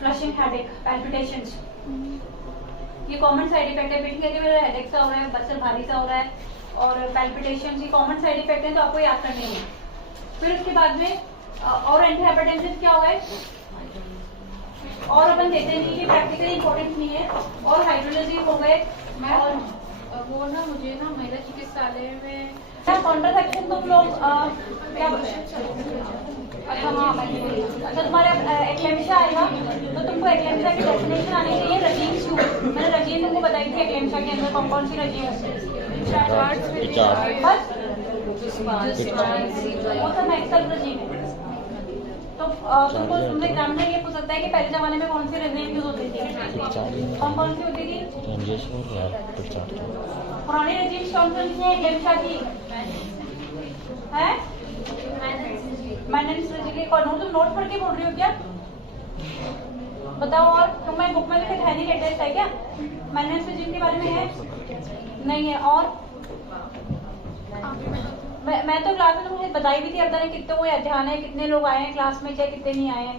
flushing, headache, palpitations. ये कॉमन साइड इफेक्ट है। पेशेंट कहते हैं मेरा हेडेक सा हो रहा है, बच्चा भारी सा हो रहा है और पैल्पिटेशंस, ये कॉमन साइड इफेक्ट है, तो आपको याद करने हैं। फिर उसके बाद में और एंटी हाइपरटेंसिव क्या हो गए और अपन देते नहीं, ये प्रैक्टिकली इंपॉर्टेंट नहीं है। और हाइड्रोलॉजी हो गए। और वो ना मुझे ना महिला चिकित्सालय में कॉन्ट्रासेप्शन तुम लोग क्या अच्छा तुम्हारा एक्लेम्शिया आएगा तो तुमको एक्लेम्शिया की डेफिनेशन आनी चाहिए रजीम शू। मैंने रजीम तुमको बताई थी एक्लेम्शिया के अंदर कौन सी रजीम वो सब मैक्सल रजीम है। तो तुमको तुमसे एग्जामिनर ये पूछ सकता है कि पहले जमाने में कौन सी रजीम यूज होती थी, कौन सी होती थी? पुरानी रजीम कौन कौन सी है? एक्लेम्शिया की है मैंने तुम नोट पढ़ के बोल रही हो क्या? बताओ। और तुम्हारी बुक में भी है नहीं लेटेस्ट है क्या? मैंने के बारे में है नहीं है। और मैं तो क्लास में तो मुझे बताई भी थी अब तक कितने वो ध्यान है, कितने लोग आए हैं क्लास में, चाहे कितने नहीं आए हैं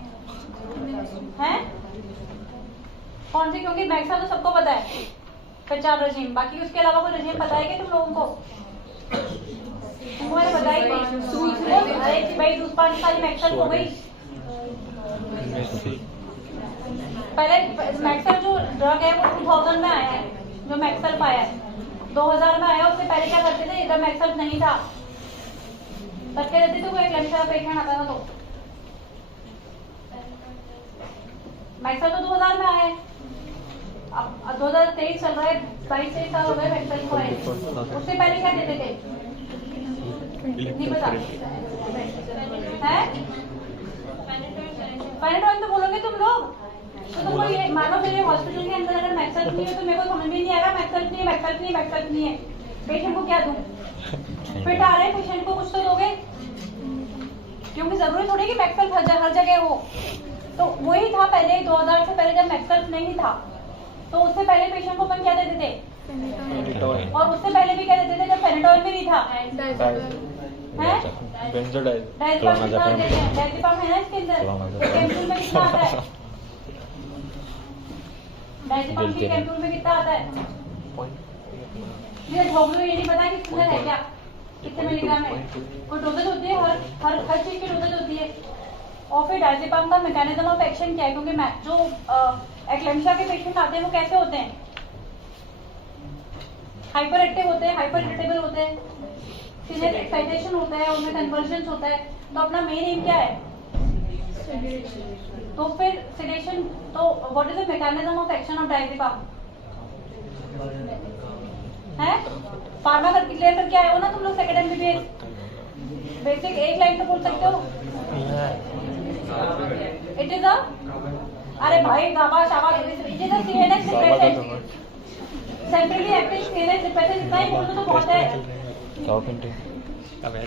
कौन से? क्योंकि मैक्सा तो सबको पता है पहचान रजीम, बाकी उसके अलावा कोई रजीम पता है क्या तुम लोगों को? मैंने बताई भाई दूसरी सारी मैक्सल हो गई। पहले मैक्सल जो ड्रग है वो 2000 में आया है, जो मैक्सल पाया है 2000 में आया। उससे पहले क्या करते थे? जब मैक्सल नहीं था तब क्या रहते थे? कोई एक्लेम्शिया का पेशेंट आता था तो मैक्सल तो 2000 में आया है। अब 2023 चल रहा है, 22-23 साल हो गए मैक्सल को आए। उससे पहले क्या देते थे? नहीं पता है? पैराडॉइन तो बोलोगे तुम लोग, तो तुमको ये मानो मेरे हॉस्पिटल के अंदर अगर मैक्सल नहीं है तो मेरे को समझ में नहीं आएगा मैक्सल नहीं है पेशेंट को क्या दूं? फिट आ रहे पेशेंट को कुछ तो दोगे, क्योंकि जरूरी थोड़ी कि मैक्सल हर जगह हो। तो वही था पहले 2000 से पहले जब मैक्सल नहीं था, तो उससे पहले पेशेंट को अपन क्या देते थे? और उससे पहले भी क्या देते थे जब पेनिटॉइन भी नहीं था? डायज़ेपाम है ना इसके अंदर। कैप्सूल में कितना आता है? डायज़ेपाम की कैप्सूल में कितना आता है? ये नहीं पता कि कितना है क्या, कितने मिलीग्राम है? कोई डोजेज होती है, हर चीज की डोजेज होती है। और फिर डायज़ेपाम का मैकेनिज्म ऑफ एक्शन क्या है? क्योंकि जो एक्लेम्शिया के पेशेंट आते हैं वो कैसे होते हैं? हाइपर एक्टिव होते हैं, हाइपर इरिटेबल होते हैं, सीनियर एक्साइटेशन होता है, उनमें कन्वर्जेंस होता है। तो अपना मेन एम क्या है? तो फिर सेडेशन। तो what is the mechanism of action of diazepam है? फार्मा कर क्लियर करके आए हो ना तुम लोग सेकंड एमबीबीएस। बेसिक एक लाइन तो बोल सकते हो। इट इज अ अरे भाई गाबा शाबा it is a CNS depressant, centrally active CNS depressant. इतना ही बोल दो तो बहुत है।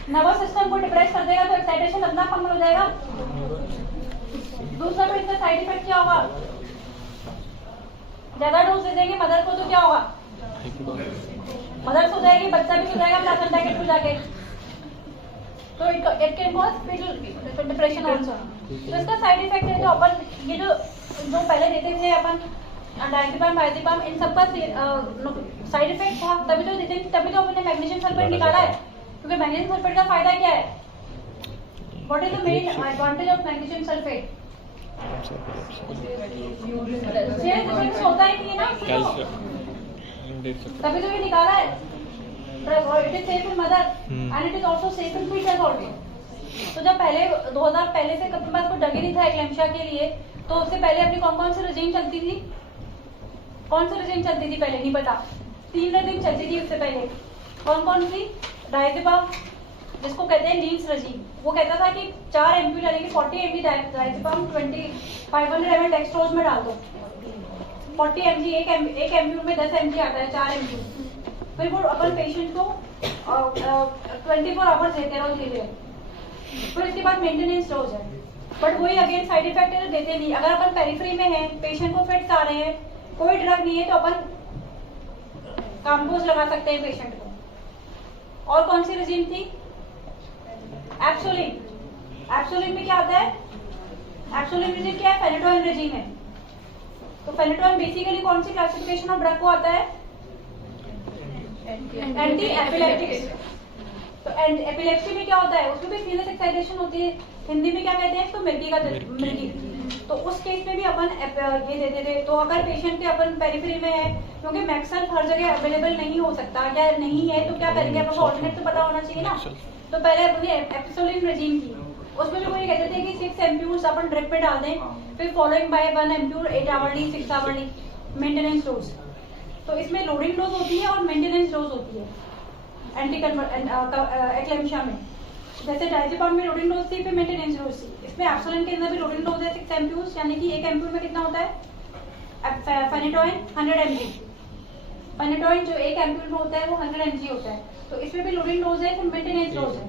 नर्वस सिस्टम को डिप्रेस कर देगा तो एक्साइटेशन अपना कम हो जाएगा। दूसरा तो इसका साइड इफेक्ट क्या होगा? ज्यादा डोज दे देंगे मदर को तो क्या होगा? मदर सो जाएगी, बच्चा भी सो जाएगा प्लासेंटा के थ्रू जाके। तो it can cause foetal depression also. तो इसका साइड इफेक्ट है जो अपन ये जो पहले देते थे अपन डायज़ेपाम वायज़ेपाम इन सबका साइड इफेक्ट था, तभी तो हमने मैग्नीशियम सल्फेट निकाला है, क्योंकि मैग्नीशियम सल्फेट का फायदा क्या है? What is the main advantage of magnesium sulphate? होता ही नहीं है ना, तभी तो ये निकाला है। It is safe in mother and it is also safe in foetus also. तो जब पहले 2000 पहले से कभी बात को डगे नहीं था एक्लेम्शिया के लिए, तो उससे पहले अपनी कौन सी रेजिम चलती थी? कौन सी रेजिम चलती थी पहले? नहीं पता। 3 रेजिम चलती थी उससे पहले। कौन सी? डायज़ेपाम, जिसको कहते हैं लीन्स रेजिम। वो कहता था कि 4 एमपी यानी कि 40 mg डायज़ेपाम 500 ml डेक्सट्रोज में डाल दो। 40 mg एक एमपी में 10 mg आता है, 4 एमपी। फिर वो अपन पेशेंट को 24 आवर्स देते रहो धीरे। फिर इसके बाद मेंटेनेंस डोज है, बट वही अगेन साइड इफेक्ट है तो देते नहीं। अगर अपन पेरिफेरी में है, पेशेंट को फिट्स आ रहे हैं, कोई ड्रग नहीं है, तो अपन काम्पोज लगा सकते हैं पेशेंट को। और कौन सी रेजिम थी? एब्सोलिन। एब्सोलिन में क्या आता है? एब्सोलिन रेजिम क्या है? फेनेटोइन रेजिम है। तो फेनेटोइन बेसिकली कौन सी क्लासिफिकेशन ऑफ ड्रग को आता है? Anti epileptics. तो एपिलेप्सी में क्या होता है? उसमें भी सीनस एक्साइटेशन होती है, हिंदी में क्या कहते हैं इसको? मिर्गी। तो उस केस में भी अपन ये देते थे। तो अगर पेशेंट के अपन पेरिफेरी में है, क्योंकि मैक्सल हर जगह अवेलेबल नहीं हो सकता, या नहीं है तो क्या करेंगे? अपन को ऑल्टरनेट तो पता होना चाहिए ना। तो पहले अपनी एपिसोलिन रेजिम थी, उसमें भी वो ये कहते थे कि 6 एम्प्यूल्स अपन ड्रिप पे डाल दें, फिर following bye 1 ampoule 8 hourly 6 hourly maintenance dose. तो इसमें लोडिंग डोज होती है और मेंटेनेंस डोज होती है एक्लेम्शिया में। जैसे डायज़ेपाम में लोडिंग डोज थी, फिर मेंटेनेंस डोज थी। इसमें एब्सोलिन के अंदर भी लोडिंग डोज है 6 एम्प्यूल्स, यानी कि 1 एम्प्यूल में कितना होता है? Phenytoin 100 mg। फेनेटोइन जो 1 एम्प्यूल में होता है वो 100 mg होता है। तो इसमें भी लोडिंग डोज है, फिर मेंटेनेंस डोज है।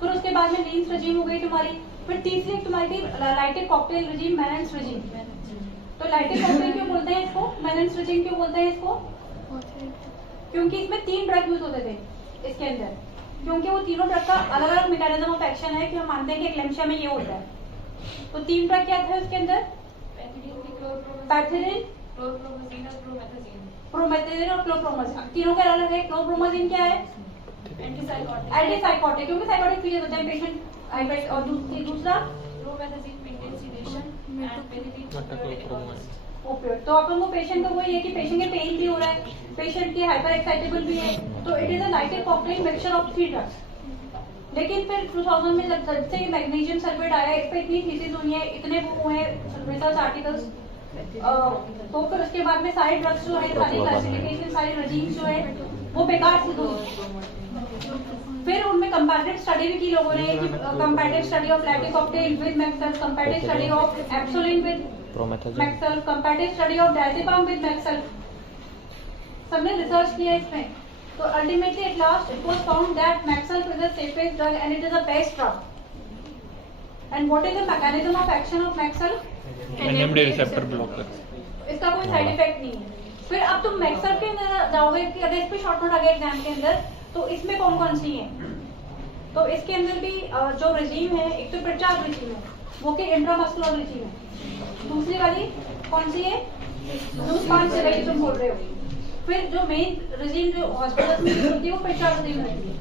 फिर उसके बाद में लीन्स रेजिम हो गई तुम्हारी। फिर तीसरी तुम्हारी लाइटिक कॉकटेल रेजिम, मैलेंस रेजिम। तो लाइटिक कॉकटेल क्यों बोलते हैं इसको? मैलेंस रेजिम क्यों बोलते हैं इसको? क्योंकि इसमें 3 ड्रग यूज होते थे इसके अंदर, क्योंकि वो तीनों ड्रग का अलग अलग मैकेनिज्म ऑफ एक्शन है कि हम मानते हैं कि एक्लेम्शिया में ये होता है। तो 3 ड्रग क्या थे उसके अंदर? पैथिलिन, प्रोमेथाजिन और क्लोप्रोमाजिन। तीनों का अलग है। क्लोप्रोमाजिन क्या है? एंटीसाइकोटिक, क्योंकि साइकोटिक फील होता है पेशेंट। और दूसरा ओपियोइड। तो अपन को पेशेंट का वही है कि पेशेंट के पेन भी हो रहा है, पेशेंट की हाइपर एक्साइटेबल भी है, तो it is a lytic cocktail mixture of 3 drugs. लेकिन फिर 2000 में जब से मैग्नीशियम सल्फेट आया, इस पे इतनी थीसिस हुई है, इतने वो हुए हैं रिसर्च आर्टिकल्स, तो फिर उसके बाद में सारे ड्रग्स जो है, सारी क्लासिफिकेशन, सारी रेजिम्स जो है वो बेकार सिद्ध हुई। फिर उनमें कंपैरेटिव स्टडी भी की लोगों ने, comparative study of lytic cocktail with magsulf, comparative study of एब्सोलिन with magsulf, comparative study of diazepam with magsulf. सबने रिसर्च किया इसमें। तो ultimately at last it was found that magsulf is the safest drug and it is the best drug. And what is the mechanism of action of magsulf? NMDA receptor blocker. इसका कोई side effect नहीं है। फिर अब तुम Maxwell के अंदर जाओगे कि अगर इस पे शॉर्ट नोट आ गया एग्जाम के अंदर, तो इसमें कौन कौन सी है? तो इसके अंदर भी जो रेजिम है, एक तो पिरचार्ज रेजिम है, वो कि इंट्रामस्कुलर रेजिम है। दूसरी वाली कौन सी है? जो 5 से वही तुम बोल रहे हो। फिर जो मेन रेजिम जो हॉस्पिटल में होती है वो पिरचार्ज रेजिम रहती है।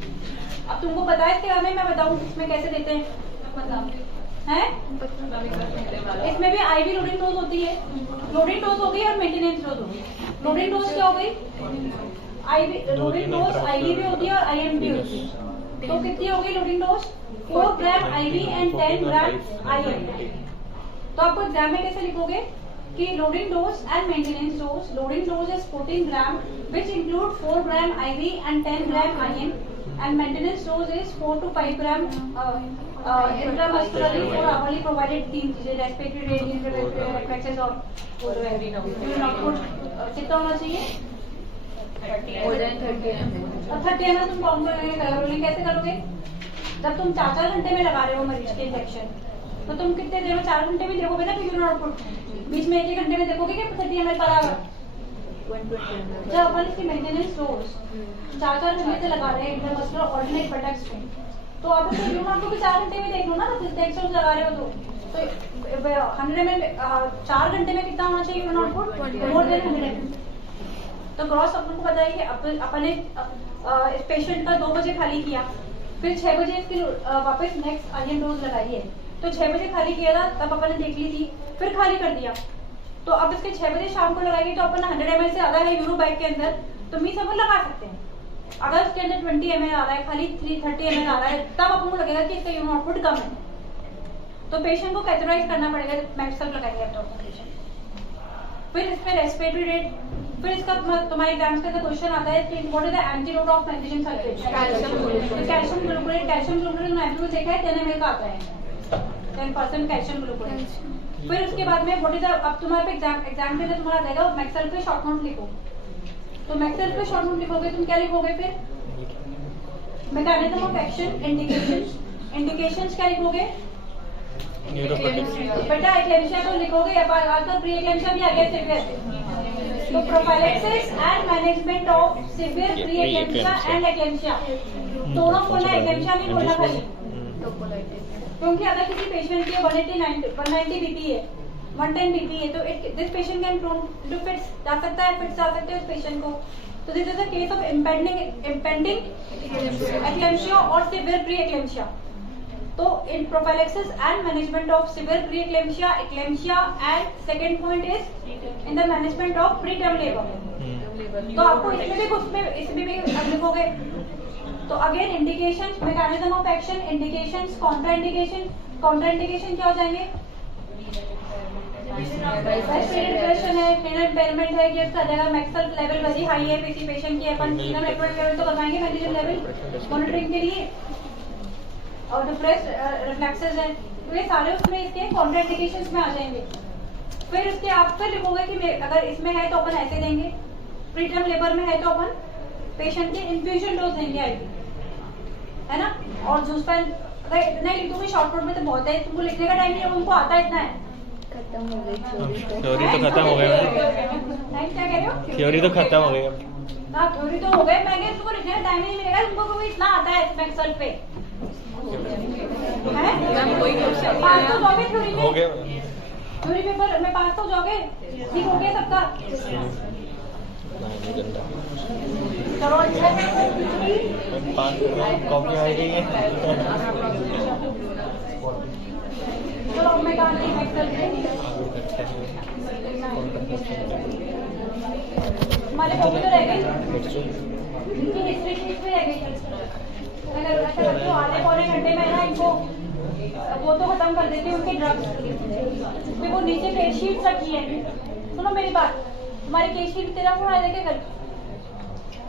अब तुमको पता है इसके बारे में, मैं बताऊँ इसमें कैसे देते हैं? है? इसमें भी आईवी लोडिंग डोज होती है, लोडिंग डोज हो गई और मेंटेनेंस डोज हो गई। लोडिंग डोज क्या हो गई? आईवी लोडिंग डोज आईवी भी होती है और आईएम भी होती है। तो कितनी हो गई loading dose? 4 gram IV and 10 gram IM. तो आपको एग्जाम में कैसे लिखोगे कि loading dose and maintenance dose? Loading dose is 14 gram which include 4 gram IV and 10 gram IM, and maintenance dose is 4 to 5 gram intramuscularly for hourly provided 3 चीजें, respiratory rate, reflexes और output कितना होना चाहिए? 30 ml। तुम count करोगे, कैसे करोगे? जब तुम 4 घंटे में लगा रहे हो मरीज के इंजेक्शन, तो तुम कितने देर में? 4 घंटे में देखोगे ना यूरिन आउटपुट, बीच में 1 घंटे में देखोगे कि 30 ml बराबर। जब अपन इसकी मेंटेनेंस डोज 4 घंटे से लगा रहे हैं इंट्रामस्कुलर ऑल्टरनेट बटक्स में, तो आप तो यूं आपको भी 4 घंटे में देख लो ना, टेक्सट लगा रहे हो तो 100 में 4 घंटे में कितना होना चाहिए यून आउटपुट? मोर देन 100 तो क्रॉस अपन को बताइए कि अपन ने इस पेशेंट का 2 बजे खाली किया, फिर 6 बजे इसकी वापस नेक्स्ट आईएम डोज लगाई है, तो 6 बजे खाली किया था तब अपन ने देख ली थी, फिर खाली कर दिया, तो अब इसके 6 बजे शाम को लगाएंगे तो अपन 100 ml से ज़्यादा है यूरो बैग के अंदर, तो मीन्स अपन लगा सकते हैं। अगर उसके अंदर 20 ml आ रहा है, खाली 30 ml आ रहा है, तब अपन को लगेगा कि इसका यूरो आउटपुट कम है, तो पेशेंट को कैथेटराइज करना पड़ेगा, मेडिसिन लगाएंगे अब तो पेशेंट। फिर इस पे रेस्पिरेटरी रेट, फिर इसका तुम्हारे एग्जाम्स का क्वेश्चन आता है कि what is the antidote of magnesium sulphate? Calcium gluconate. Calcium gluconate मैंने भी देखा है 10 ml का आता है, 10% कैल्शियम ग्लूकोनेट। फिर उसके बाद में व्हाट इज अब तुम्हारे पे एग्जाम के अंदर तुम्हारा रहेगा मैक्सल पे शॉर्ट नोट लिखो, तो मैक्सल पे शॉर्ट नोट लिखोगे तुम क्या लिखोगे? फिर मैकेनिज्म ऑफ एक्शन, इंडिकेशंस क्या लिखोगे? बेटा एक्लेम्शिया तो लिखोगे, अब तो प्री एक्लेम्शिया भी आ गया सिवियर, तो prophylaxis and management of severe pre eclampsia and eclampsia दोनों बोलना, एक्लेम्शिया नहीं बोलना खाली, क्योंकि अगर किसी पेशेंट की 190 बीपी है, 110 बीपी है, तो this patient can prone to fits जा सकता है, फिट्स आ सकते हैं उस पेशेंट को, तो this is the case of impending eclampsia और सिवियर प्री एक्लेम्शिया। तो in prophylaxis and management of severe pre eclampsia and second point is in the management of pre term labour. तो आपको इसमें भी लिखोगे, तो again indications, mechanism of action, indications, contraindication क्या हो जाएंगे? डिप्रेशन है, रेनल इम्पेयरमेंट है, ये आ जाएगा, मैक्सल लेवल वेरी हाई है किसी पेशेंट की, अपन सीरम इलेक्ट्रोलाइट लेवल तो करवाएंगे मैग्नीशियम लेवल मॉनिटरिंग के लिए, और डिप्रेस रिफ्लेक्सेस है, तो ये सारे उसमें इसके कॉन्ट्राइंडिकेशंस में आ जाएंगे। फिर उसके आप फिर लिखोगे कि अगर इसमें है तो अपन ऐसे देंगे, प्रीटर्म लेबर में है तो अपन पेशेंट के इन्फ्यूजन डोज देंगे आईवी, है ना, और जूसपेन अगर इतना ही लिखोगे शॉर्ट नोट में तो बहुत है, तुमको लिखने का टाइम नहीं है, उनको आता है इतना है। थ्योरी तो खत्म हो गया, क्या कह रहे हो? थ्योरी तो खत्म हो गया, ना थ्योरी तो हो गए, मैं तुमको लिखने का टाइम नहीं मिलेगा, तुमको भी इतना आता है एक्सेल पे, पास तो जाओगे थ्योरी में, हो गया थ्योरी पेपर में पास तो जाओगे, ठीक हो गया सबका? चलो अच्छा कॉपी आ गई है, चलो मैं कहा नहीं एक्सेल हमारे कॉपी तो रह गई, इनकी हिस्ट्री शीट भी रह गई, अगर ऐसा करते हो आधे पौने घंटे में ना इनको वो तो खत्म कर देते हैं उनके ड्रग्स, फिर वो नीचे केस शीट रखी है, सुनो मेरी बात, तुम्हारी केस शीट तेरा फोन आया देखे कल,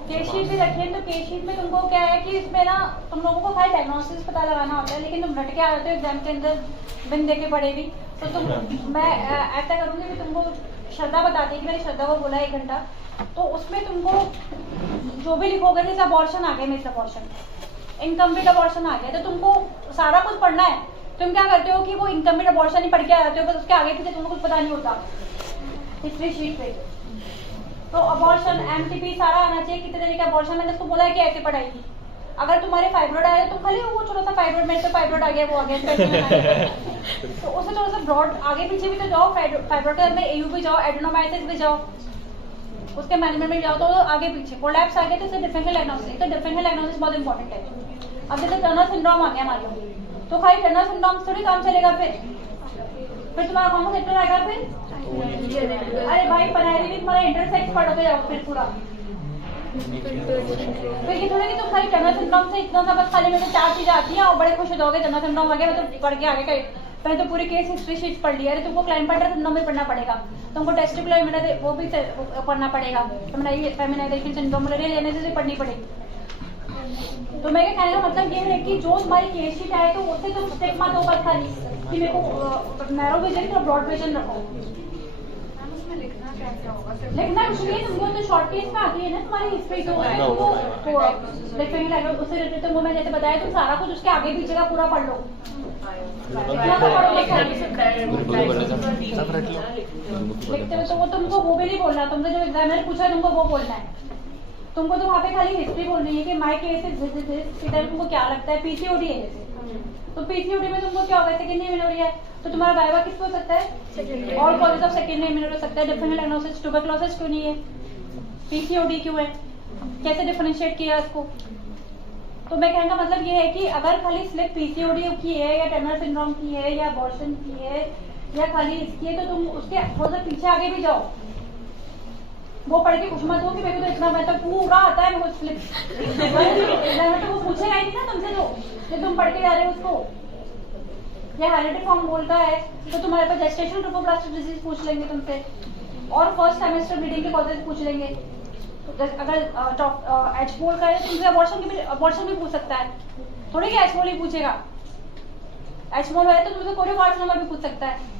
केस शीट भी रखी है, तो केस शीट में तुमको क्या है कि इसमें ना तुम लोगों को खाली डायग्नोसिस पता लगाना होता है, लेकिन तुम रट के आ जाते हो एग्जाम के अंदर बिन देके पड़ेगी, तो तुम मैं ऐसा करूँगी कि तुमको श्रद्धा बताती है कि मैंने श्रद्धा को बोला 1 घंटा, तो उसमें तुमको जो भी लिखोगे, जैसे अबॉर्शन आ गया, मिस अबॉर्शन, इनकम्प्लीट अबॉर्शन आ गया, तो तुमको सारा कुछ पढ़ना है, तुम क्या करते हो कि वो इनकम्प्लीट अबॉर्शन ही पढ़ के आ जाते हो, बस उसके आगे पीछे तुमको कुछ पता नहीं होता हिस्ट्री शीट पे। तो अबॉर्शन एमटीपी सारा आना चाहिए, कितने तरीके का अबॉर्शन, मैंने उसको बोला है कि ऐसे पढ़ाएगी। अगर तुम्हारे फाइब्रोड आया तो खाली वो छोटा सा फाइब्रोड, मेरे तो फाइब्रोड आ गया, वो आ गया तो उससे थोड़ा सा ब्रॉड आगे पीछे भी तो जाओ, फाइब्रोड के अंदर एयू भी जाओ, एडेनोमाइसिस भी जाओ, उसके मैनेजमेंट में जाओ, तो आगे पीछे कोलैप्स आ गया तो डिफरेंशियल डायग्नोसिस, तो डिफरेंशियल डायग्नोसिस बहुत इंपॉर्टेंट है। अब जैसे टर्नर सिंड्रोम आ गया मान लो, तो खाली टर्नर सिंड्रोम थोड़ी काम चलेगा, फिर तुम्हारा कौन सा सेक्टर आएगा? फिर अरे भाई पनारी भी तुम्हारा इंटरसेक्स पढ़ोगे जाओ फिर पूरा, फिर ये थोड़ा कि तुम खाली टर्नर सिंड्रोम से इतना सा बस खाली में से 4 चीजें आती हैं और बड़े खुश हो जाओगे, टर्नर सिंड्रोम आ गया मतलब पढ़ के आगे पहले तो पूरी केस हिस्ट्री शीट पढ़ लिया, अरे तुमको क्लाइंपेटर सिंड्रोम भी पढ़ना पड़ेगा, तुमको टेस्टिकुलर वो भी पढ़ना पड़ेगा, फेमिनाइजेशन सिंड्रोम लेने पढ़नी पड़ेगी। तो मैं क्या कहने का मतलब ये है कि जो तुम्हारी केस शीट आए तो उससे तुम स्टेप मत होगा खाली कि मेरे को नैरो विजन तो ब्रॉड विजन रखो। लिखना कुछ नहीं, तुमको तो शॉर्ट केस में आती है ना तुम्हारी हिस्ट्री, तो उससे रिलेटेड तुमको मैं जैसे बताया तुम सारा कुछ उसके आगे पीछे का पूरा पढ़ लो, लिखते हुए तो वो तुमको वो भी नहीं बोलना, तुमसे जो एग्जामिनर पूछा तुमको वो बोलना है, तुमको तो वहाँ पे खाली हिस्ट्री बोलनी है कि माई केस इज इधर तुमको क्या लगता है, पीसीओडी है जैसे, तो पीसीओडी में तुमको क्या होगा, सेकेंडरी एमेनोरिया है, तो तुम्हारा वाइवा किस पे हो सकता है, all causes of secondary amenorrhoea हो सकता है, डिफरेंशियल डायग्नोसिस ट्यूबरकुलोसिस क्यों नहीं है, पीसीओडी क्यों है, कैसे डिफरेंशिएट किया इसको। तो मैं कहने का मतलब ये है कि अगर खाली स्लिप पीसीओडी की है या टर्नर सिंड्रोम की है या अबॉर्शन की है या खाली इसकी है, तो तुम उसके थोड़ा सा पीछे आगे भी जाओ, वो पढ़ के कुछ मत हो कि मेरे को तो इतना मैं तो पूरा आता है मेरे को स्लिप तो वो पूछेगा ही नहीं ना तुमसे, जो तुम पढ़ के जा रहे हो उसको। या हेरिडिटरी फॉर्म बोलता है तो तुम्हारे पास जेस्टेशनल ट्रोपोब्लास्टिक डिजीज पूछ लेंगे तुमसे, और फर्स्ट सेमेस्टर ब्लीडिंग के कॉजेज पूछ लेंगे। अगर एचपोल का है तो तुमसे अबॉर्शन भी पूछ सकता है, थोड़ी कि एचपोल ही पूछेगा, एचपोल है तो तुमसे कोरियोकार्सिनोमा भी पूछ सकता है।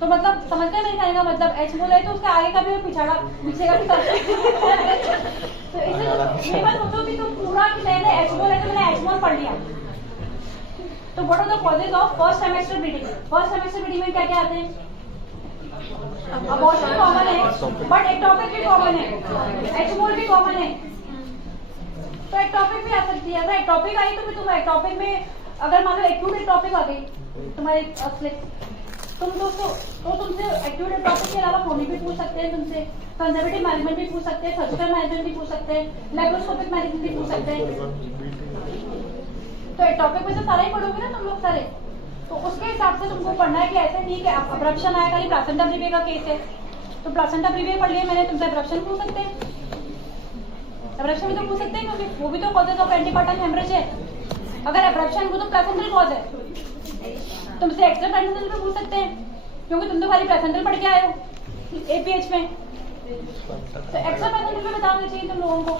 तो मतलब समझते हैं मेरे कहने का मतलब, एचपोल है तो उसके आगे का भी और पीछेगा भी कर तो इसलिए ये बात सोचो कि तुम पूरा कि मैंने एचपोल है तो मैंने एचपोल पढ़ लिया। तो what are the causes of first semester bleeding, first semester bleeding में क्या क्या आते हैं, अबॉर्शन कॉमन है बट एक्टोपिक भी कॉमन है, एचमोल भी कॉमन है, तो एक्टोपिक भी आ सकती है। अगर एक्टोपिक आई तो फिर तुम एक्टोपिक में अगर मान लो एक्यूट एक्टोपिक आ गई तुम्हारे तुम तो तुमसे एक्यूट एक्टोपिक के अलावा क्रोनिक भी पूछ सकते हैं, तुमसे कंजर्वेटिव मैनेजमेंट भी पूछ सकते हैं, सर्जिकल मैनेजमेंट भी पूछ सकते हैं, लैप्रोस्कोपिक मैनेजमेंट भी पूछ सकते हैं। तो एक्टोपिक में तो सारा ही पढ़ोगे ना तुम लोग सारे, तो उसके हिसाब से तुमको पढ़ना है कि ऐसे नहीं कि अब्रप्शन आया खाली प्लासेंटा प्रीविया का केस है तो प्लासेंटा प्रीविया पढ़ लिया मैंने, तुमसे अब्रप्शन पूछ सकते हैं, अब्रप्शन भी तो पूछ सकते हैं क्योंकि वो भी तो कॉजेज ऑफ एंटीपार्टम हेमरेज है। अगर अब्रप्शन वो तो प्लासेंटल कॉज है, तुमसे एक्स्ट्रा प्लासेंटल भी पूछ सकते हैं क्योंकि तुम तो खाली प्लासेंटल पढ़ के आए हो एपीएच में, तो एक्स्ट्रा प्लासेंटल भी बताना चाहिए तुम लोगों को।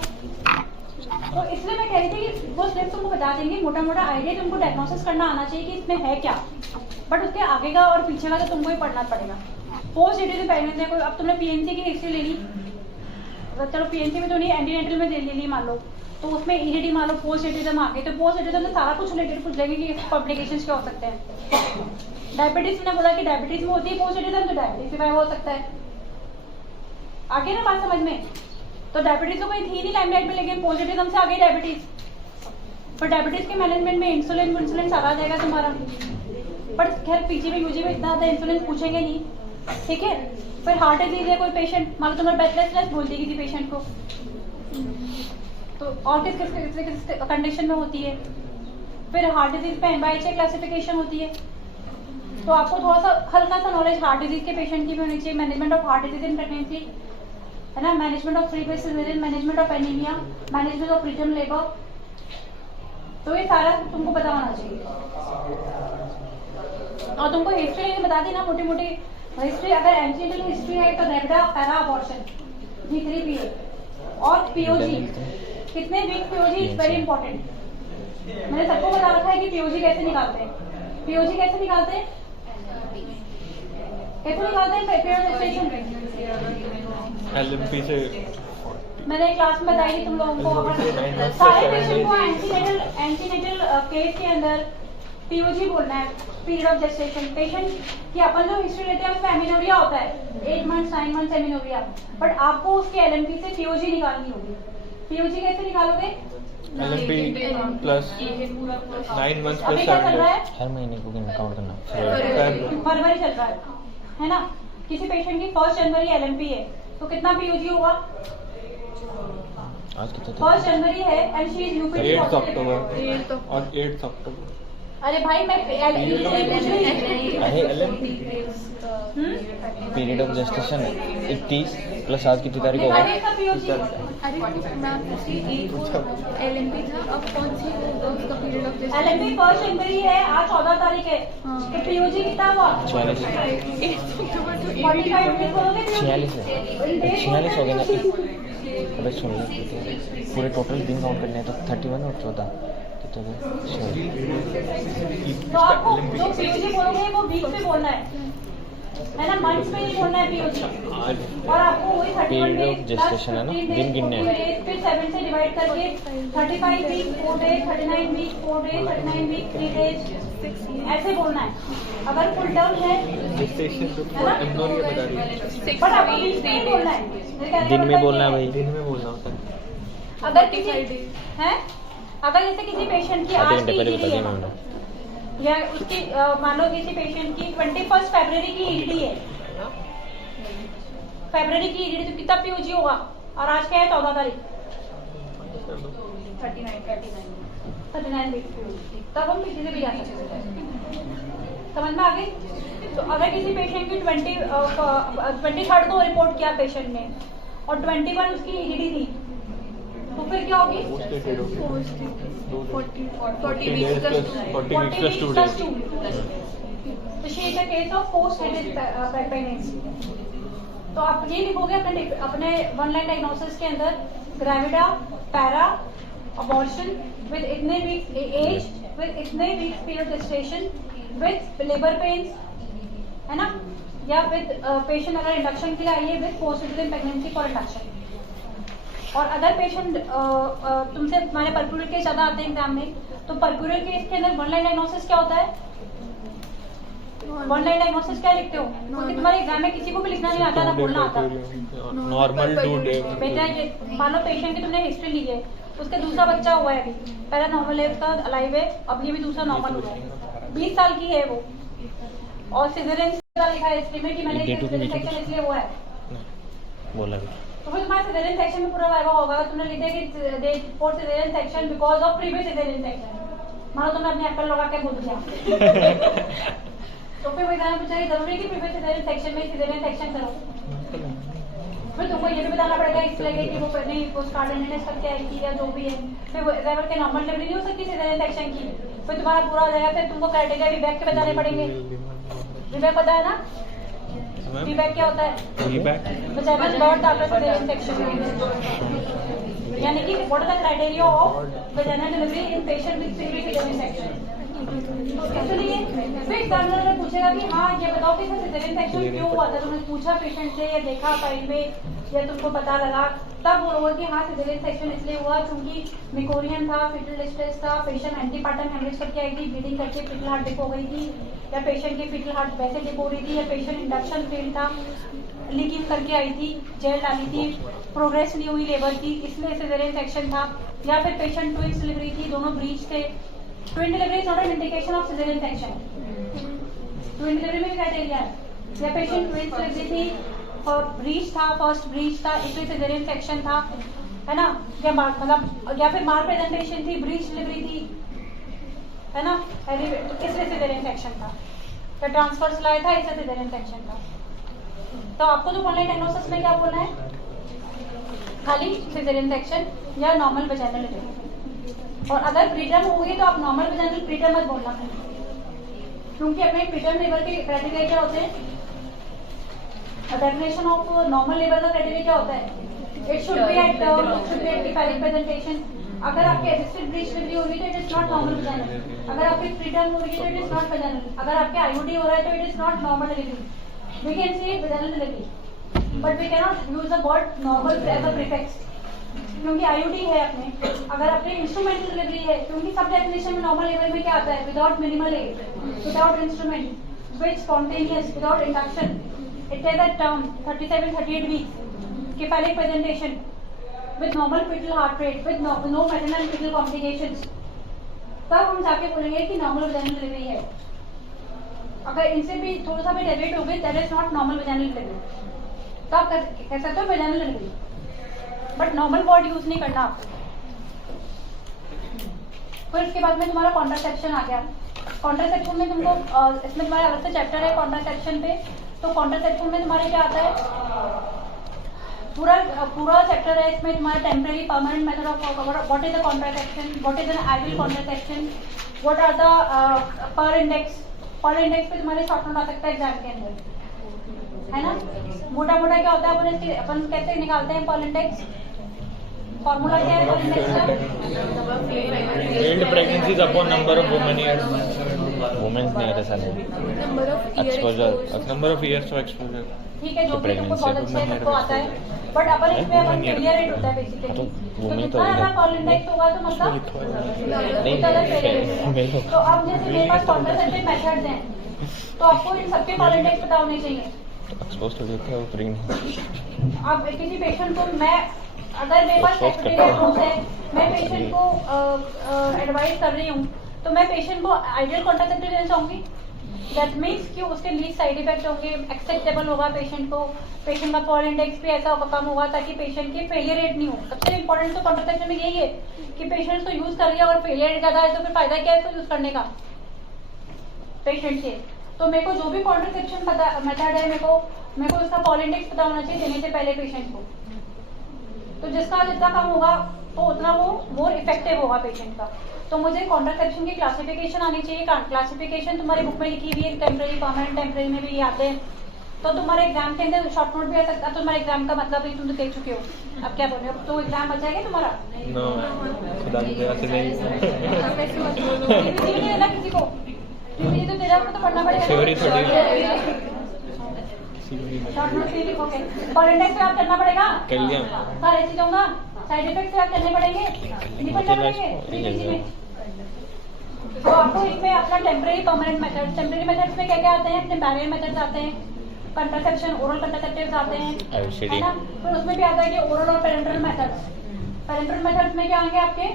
तो इसलिए मैं कह रही थी कि वो स्टेप तुमको बता देंगे, मोटा मोटा आइडिया तुमको डायग्नोसिस करना आना चाहिए कि इसमें है क्या, बट उसके आगे का और पीछे का तो तुमको ही पढ़ना पड़ेगा। पोस्ट एटीज प्रेगनेंसी कोई, अब तुमने पीएनसी की हिस्ट्री ले ली, चलो पीएनसी में तो नहीं एंटीनेटल में ले ली मान लो, तो उसमें ईडीडी मान लो पोस्ट एटीजम आ गई, तो पोस्ट एटीजम में सारा कुछ रिलेटेड पूछ लेंगे कि कॉम्प्लिकेशंस क्या हो सकते हैं। डायबिटीज ने बोला कि डायबिटीज में होती है पोस्ट एटीजम, तो डायबिटीज भी हो सकता है, आगे ना बात समझ में। तो डायबिटीज तो कोई थी नहीं लाइमलाइट में, लेकिन पोस्ट एटीजम से आ गई डायबिटीज, पर डायबिटीज के मैनेजमेंट में इंसुलिन सारा आ जाएगा तुम्हारा, पर खैर पीजी में यूजी में इतना ज़्यादा इंसुलिन पूछेंगे नहीं, ठीक है। फिर हार्ट डिजीज है कोई पेशेंट, मान लो तुम्हारा ब्रेथलेसनेस बोल दी किसी पेशेंट को, तो और किस किस कंडीशन में होती है। फिर हार्ट डिजीज पे NYHA क्लासिफिकेशन होती है, तो आपको थोड़ा सा हल्का सा नॉलेज हार्ट डिजीज के पेशेंट की भी होनी चाहिए। Management of heart disease in pregnancy है ना, management of pre caesarean, management of anaemia, management of preterm labour, तो ये सारा तुमको पता होना चाहिए। और तुमको हिस्ट्री बता दी ना मोटी मोटी हिस्ट्री, अगर एंटीनेटल हिस्ट्री है तो रेबडा पैरा अबॉर्शन G3PA और पीओजी, कितने week POG is very important. मैंने सबको बता रखा है कि पीओजी कैसे निकालते हैं, पीओजी कैसे निकालते हैं, LMP से मैंने क्लास में बताई थी तुम लोगों को। अगर सारे पेशेंट को एंटीनेटल केस के अंदर पीओजी बोलना है, पीरियड ऑफ जेस्टेशन। पेशेंट की अपन जो हिस्ट्री लेते हैं उसमें एमिनोरिया होता है 8 मंथ्स 9 मंथ्स एमिनोरिया, बट आपको उसके LMP से पीओजी निकालनी होगी। पीओजी कैसे निकालोगे, LMP प्लस 9 मंथ्स अभी प्लस क्या 7 चल रहा है, हर महीने को काउंट करना फरवरी चल रहा है ना। किसी पेशेंट की 1 जनवरी LMP है तो कितना पीओजी होगा, आज कितना 1 जनवरी है एंड शी इज यूपीडी 8 अक्टूबर और 8 अक्टूबर। अरे भाई मैं अरे LMP period of gestation 31 plus आज कितनी तारीख होगा, अरे मैम उसकी एक LMP था, अब कौन सी उसका पीरियड ऑफ LMP 1 जनवरी है, आज 14 तारीख है, तो पीओजी कितना हुआ 46 45 डेज बोलोगे 46 हो गए ना। अबे सुन ले, पूरे टोटल दिन काउंट करने हैं तो 31 और 14 तो आपको जो पीओजी बोलोगे वो वीक में बोलना है ना, मंथ्स में नहीं बोलना है पीओजी। और आपको वही 31 डेज जेस्टेशन है ना, दिन गिनने हैं, फिर 7 से डिवाइड करके 35 week 4 days, 39 week 4 days, 39 week 3 days, ऐसे बोलना है। अगर फुल टर्म है बट आपको बीच में बोलना है, दिन में बोलना है भाई। दिन में बोलना होता है। अगर किसी है, अगर जैसे किसी पेशेंट की आधे आज घंटे की पहले ED बता है दिया मैंने। या उसकी मान लो किसी पेशेंट की 21 फरवरी की ED है, फरवरी की ED तो कितना POG होगा, और आज क्या है 14 तारीख, 39 वीक तब हम किसी से भी जा सकते हैं। समझ में आ गई? तो अगर किसी पेशेंट की 23rd को रिपोर्ट किया पेशेंट ने और 21 उसकी ED थी, तो फिर क्या होगी? 40 weeks plus 2 days. तो she is a case of post-natal pregnancy. तो आप ये लिखोगे अपने वन लाइन डायग्नोसिस के अंदर, ग्रेविडा पैरा अबॉर्शन विद इतने वीक्स एज, विद इतने weeks period gestation, with labour pains, है ना, या विद पेशेंट अगर इंडक्शन के लिए आई है with post-natal pregnancy for induction. और अगर पेशेंट तुमसे हमारे परक्यूरल केस ज्यादा आते हैं एग्जाम में, तो परक्यूरल केस के अंदर वन लाइन डायग्नोसिस क्या होता है? वन लाइन डायग्नोसिस क्या लिखते हो? क्योंकि तुम्हारे एग्जाम में किसी को भी लिखना नहीं आता, ना बोलना आता। Normal 2 day. बेटा ये मान लो पेशेंट की तुमने हिस्ट्री ली है, उसका दूसरा बच्चा हुआ है, अभी पहला नॉर्मल है उसका अलाइव है, अब ये भी दूसरा नॉर्मल हुआ है, 20 साल की है वो, और सिजेरियन लिखा है हिस्ट्री में कि मैंने सिजेरियन सेक्शन इसलिए हुआ है, बोला भी। तो फिर तुम्हारे सिजेरियन सेक्शन में पूरा वाइवा होगा। तुमने लिखा कि दे for caesarean section because of previous caesarean section, मानो तुमने अपने एप्पल लगा के बोल दिया तो फिर वो एग्जाम पूछेगा जरूरी कि प्रीवियस सिजेरियन सेक्शन में सिजेरियन सेक्शन करो। फिर तुमको ये भी बताना पड़ेगा इसलिए कि वो नहीं पोस्ट कार्ड एनालिसिस करके आएगी या जो भी है, फिर वो ड्राइवर के नॉर्मल डिलीवरी नहीं हो सकती सिजेरियन सेक्शन की, फिर तुम्हारा पूरा हो जाएगा। फिर तुमको क्राइटेरिया वीबैक के बताने पड़ेंगे। वीबैक पता है ना? वीबैक क्या होता है? Vaginal birth after caesarean section, यानी कि what are the criteria of vaginal delivery in patient with previous caesarean section. इसलिए फिर एग्जामिनर ने पूछेगा कि हाँ ये बताओ कि सिजेरियन सेक्शन क्यों हुआ था, तुमने पूछा पेशेंट से या देखा फाइल में या तुमको पता लगा, तब बोलोगे कि हाँ सिजेरियन सेक्शन इसलिए हुआ क्योंकि मिकोरियन था, फीटल डिस्ट्रेस था, पेशेंट एंटीपार्टम हेमरेज करके आई थी, ब्लीडिंग करके फीटल हार्ट डिप हो गई थी, या पेशेंट की फीटल हार्ट वैसे डिप हो रही थी, या पेशेंट इंडक्शन फेल था, लीकिंग करके आई थी, जेल डाली थी, प्रोग्रेस नहीं हुई लेबर की, इसलिए सिजेरियन सेक्शन था, या फिर पेशेंट ट्विंस डिलीवरी थी, दोनों ब्रीच थे। Twin delivery is not an indication of caesarean section. Twin delivery में भी क्राइटेरिया है, या पेशेंट ट्विंस डिलीवरी थी, ब्रीच था, फर्स्ट ब्रीच था इसलिए सिजेरियन सेक्शन था, है ना, या मतलब या फिर मार प्रेजेंटेशन थी, ब्रीच डिलीवरी थी, है ना, तो इसलिए सिजेरियन सेक्शन था, या ट्रांसफर्स लाया था इसलिए सिजेरियन सेक्शन था। तो आपको जो वन लाइन डायग्नोसिस में क्या बोलना है? खाली सिजेरियन सेक्शन या नॉर्मल वजाइनल डिलीवरी। और अगर प्रीटर्म होगी तो आप नॉर्मल वजाइनल प्रीटर्म मत बोलना, क्योंकि अपने प्रीटर्म लेबर के क्राइटेरिया क्या होते हैं? डेफिनेशन ऑफ नॉर्मल लेबर का क्राइटेरिया क्या होता है? It should be at term, should be at defining presentation. अगर आपकी असिस्टेड ब्रीच डिलीवरी होगी तो it is not normal vaginal. अगर आपकी प्रीटर्म हो रही है तो इट इज नॉट वजाइनल। अगर आपके आईयूडी हो रहा है तो it is not normal delivery. We can say vaginal delivery but we can not use the word normal as a prefix, क्योंकि आईयूडी है अपने। अगर अपने इंस्ट्रूमेंटल डिलीवरी है, क्योंकि सब डेफिनेशन में नॉर्मल लेवल में क्या आता है? Without minimal age, without instrument, with spontaneous, without induction, it is a term 37-38 weeks के पहले presentation, with normal foetal heart rate, with no maternal foetal complications, तब हम जाके बोलेंगे कि नॉर्मल वजाइनल डिलीवरी है। अगर इनसे भी थोड़ा सा भी डेविएट हो गए that is not normal vaginal delivery, तब कह सकते हो vaginal delivery, but normal word use नहीं करना आपको। फिर इसके बाद में तुम्हारा कॉन्ट्रासेप्शन आ गया। कॉन्ट्रासेप्शन में तुमको इसमें तुम्हारा अलग से चैप्टर है कॉन्ट्रासेप्शन पे। तो कॉन्ट्रासेप्शन में तुम्हारे क्या आता है? पूरा चैप्टर है इसमें तुम्हारा temporary permanent method of what is the contraception, what is an ideal contraception, what are the Pearl index. Pearl index पे तुम्हारे शॉर्ट नोट आ सकता है एग्जाम के अंदर, है ना। मोटा मोटा क्या होता है अपन कैसे निकालते हैं पर इंडेक्स? फॉर्मूला क्या है पर इंडेक्स का? Failed pregnancies upon number of women years. Women's नहीं रहता साले number of year exposure number of years of exposure ठीक है, जो भी तुमको pregnancy बहुत अच्छा है, सबको आता है, बट अपन इसमें अपन फेलियर रेट होता है बेसिकली। तो तो women जितना तो ज्यादा कॉल इंडेक्स होगा तो मतलब नहीं उतना ज्यादा failure rate है। मेल तो अब जैसे मेरे पास कॉन्ट्रासेप्टिव मेथड्स हैं, तो आपको इन सबके कॉल इंडेक्स पता होने चाहिए। एक्सपोज तो देते हैं वो प्रेग्नेंट अब किसी पेशेंट को मैं, अगर मेरे पास Expose एक्टिव करता हूँ। रूल्स है, मैं पेशेंट को एडवाइस कर रही हूँ, तो मैं पेशेंट को आइडियल कॉन्ट्रासेप्टिव देना चाहूंगी। दैट मीन्स कि उसके लीस्ट साइड इफेक्ट होंगे, एक्सेप्टेबल होगा पेशेंट को, पेशेंट का कॉल इंडेक्स भी ऐसा कम होगा ताकि पेशेंट की फेलियर रेट नहीं हो। सबसे इंपॉर्टेंट तो कॉन्ट्रासेप्शन में यही है कि पेशेंट को यूज कर लिया और फेलियर रेट ज्यादा है तो फिर फायदा क्या है इसको यूज करने का पेशेंट से। तो मेरे को जो भी कॉन्ट्रासेप्शन मेथड है, मेरे को उसका कॉल इंडेक्स पता होना चाहिए देने से पहले पेशेंट को। तो जिसका जितना कम होगा तो उतना वो मोर इफेक्टिव होगा पेशेंट का। तो मुझे कॉन्ट्रासेप्शन की क्लासिफिकेशन आनी चाहिए। क्लासिफिकेशन तुम्हारी बुक में लिखी हुई है, टेम्परेरी, परमानेंट, टेम्परेरी में भी आते हैं। तो तुम्हारे एग्जाम के अंदर शॉर्ट नोट भी आ सकता है। तुम्हारे एग्जाम का मतलब भी तुम तो देख चुके हो, अब क्या बोल रहे हो, तो एग्जाम बच जाएगा तुम्हारा। नो खुदा की दया से नहीं आप ऐसे मत बोलो। PPT नहीं देना किसी को, PPT तो तेरा तो पढ़ना पड़ेगा। Theory थोड़ी। शॉर्ट नोट भी लिखोगे, कॉल इंडेक्स पे आप करना पड़ेगा, कर लिया सारे चीजों का साइड इफेक्ट पे आप करने पड़ेंगे, निकल जाएंगे PPT में। तो आपको इसमें अपना temporary, permanent method, temporary methods में क्या क्या आते हैं, अपने बैरियर मेथड्स आते हैं, कंट्रासेप्शन, ओरल कंट्रासेप्टिव्स आते हैं, है ना। फिर उसमें भी आता है कि ओरल और पेरेंटल मेथड्स। पेरेंटल मेथड्स में क्या आएंगे आपके,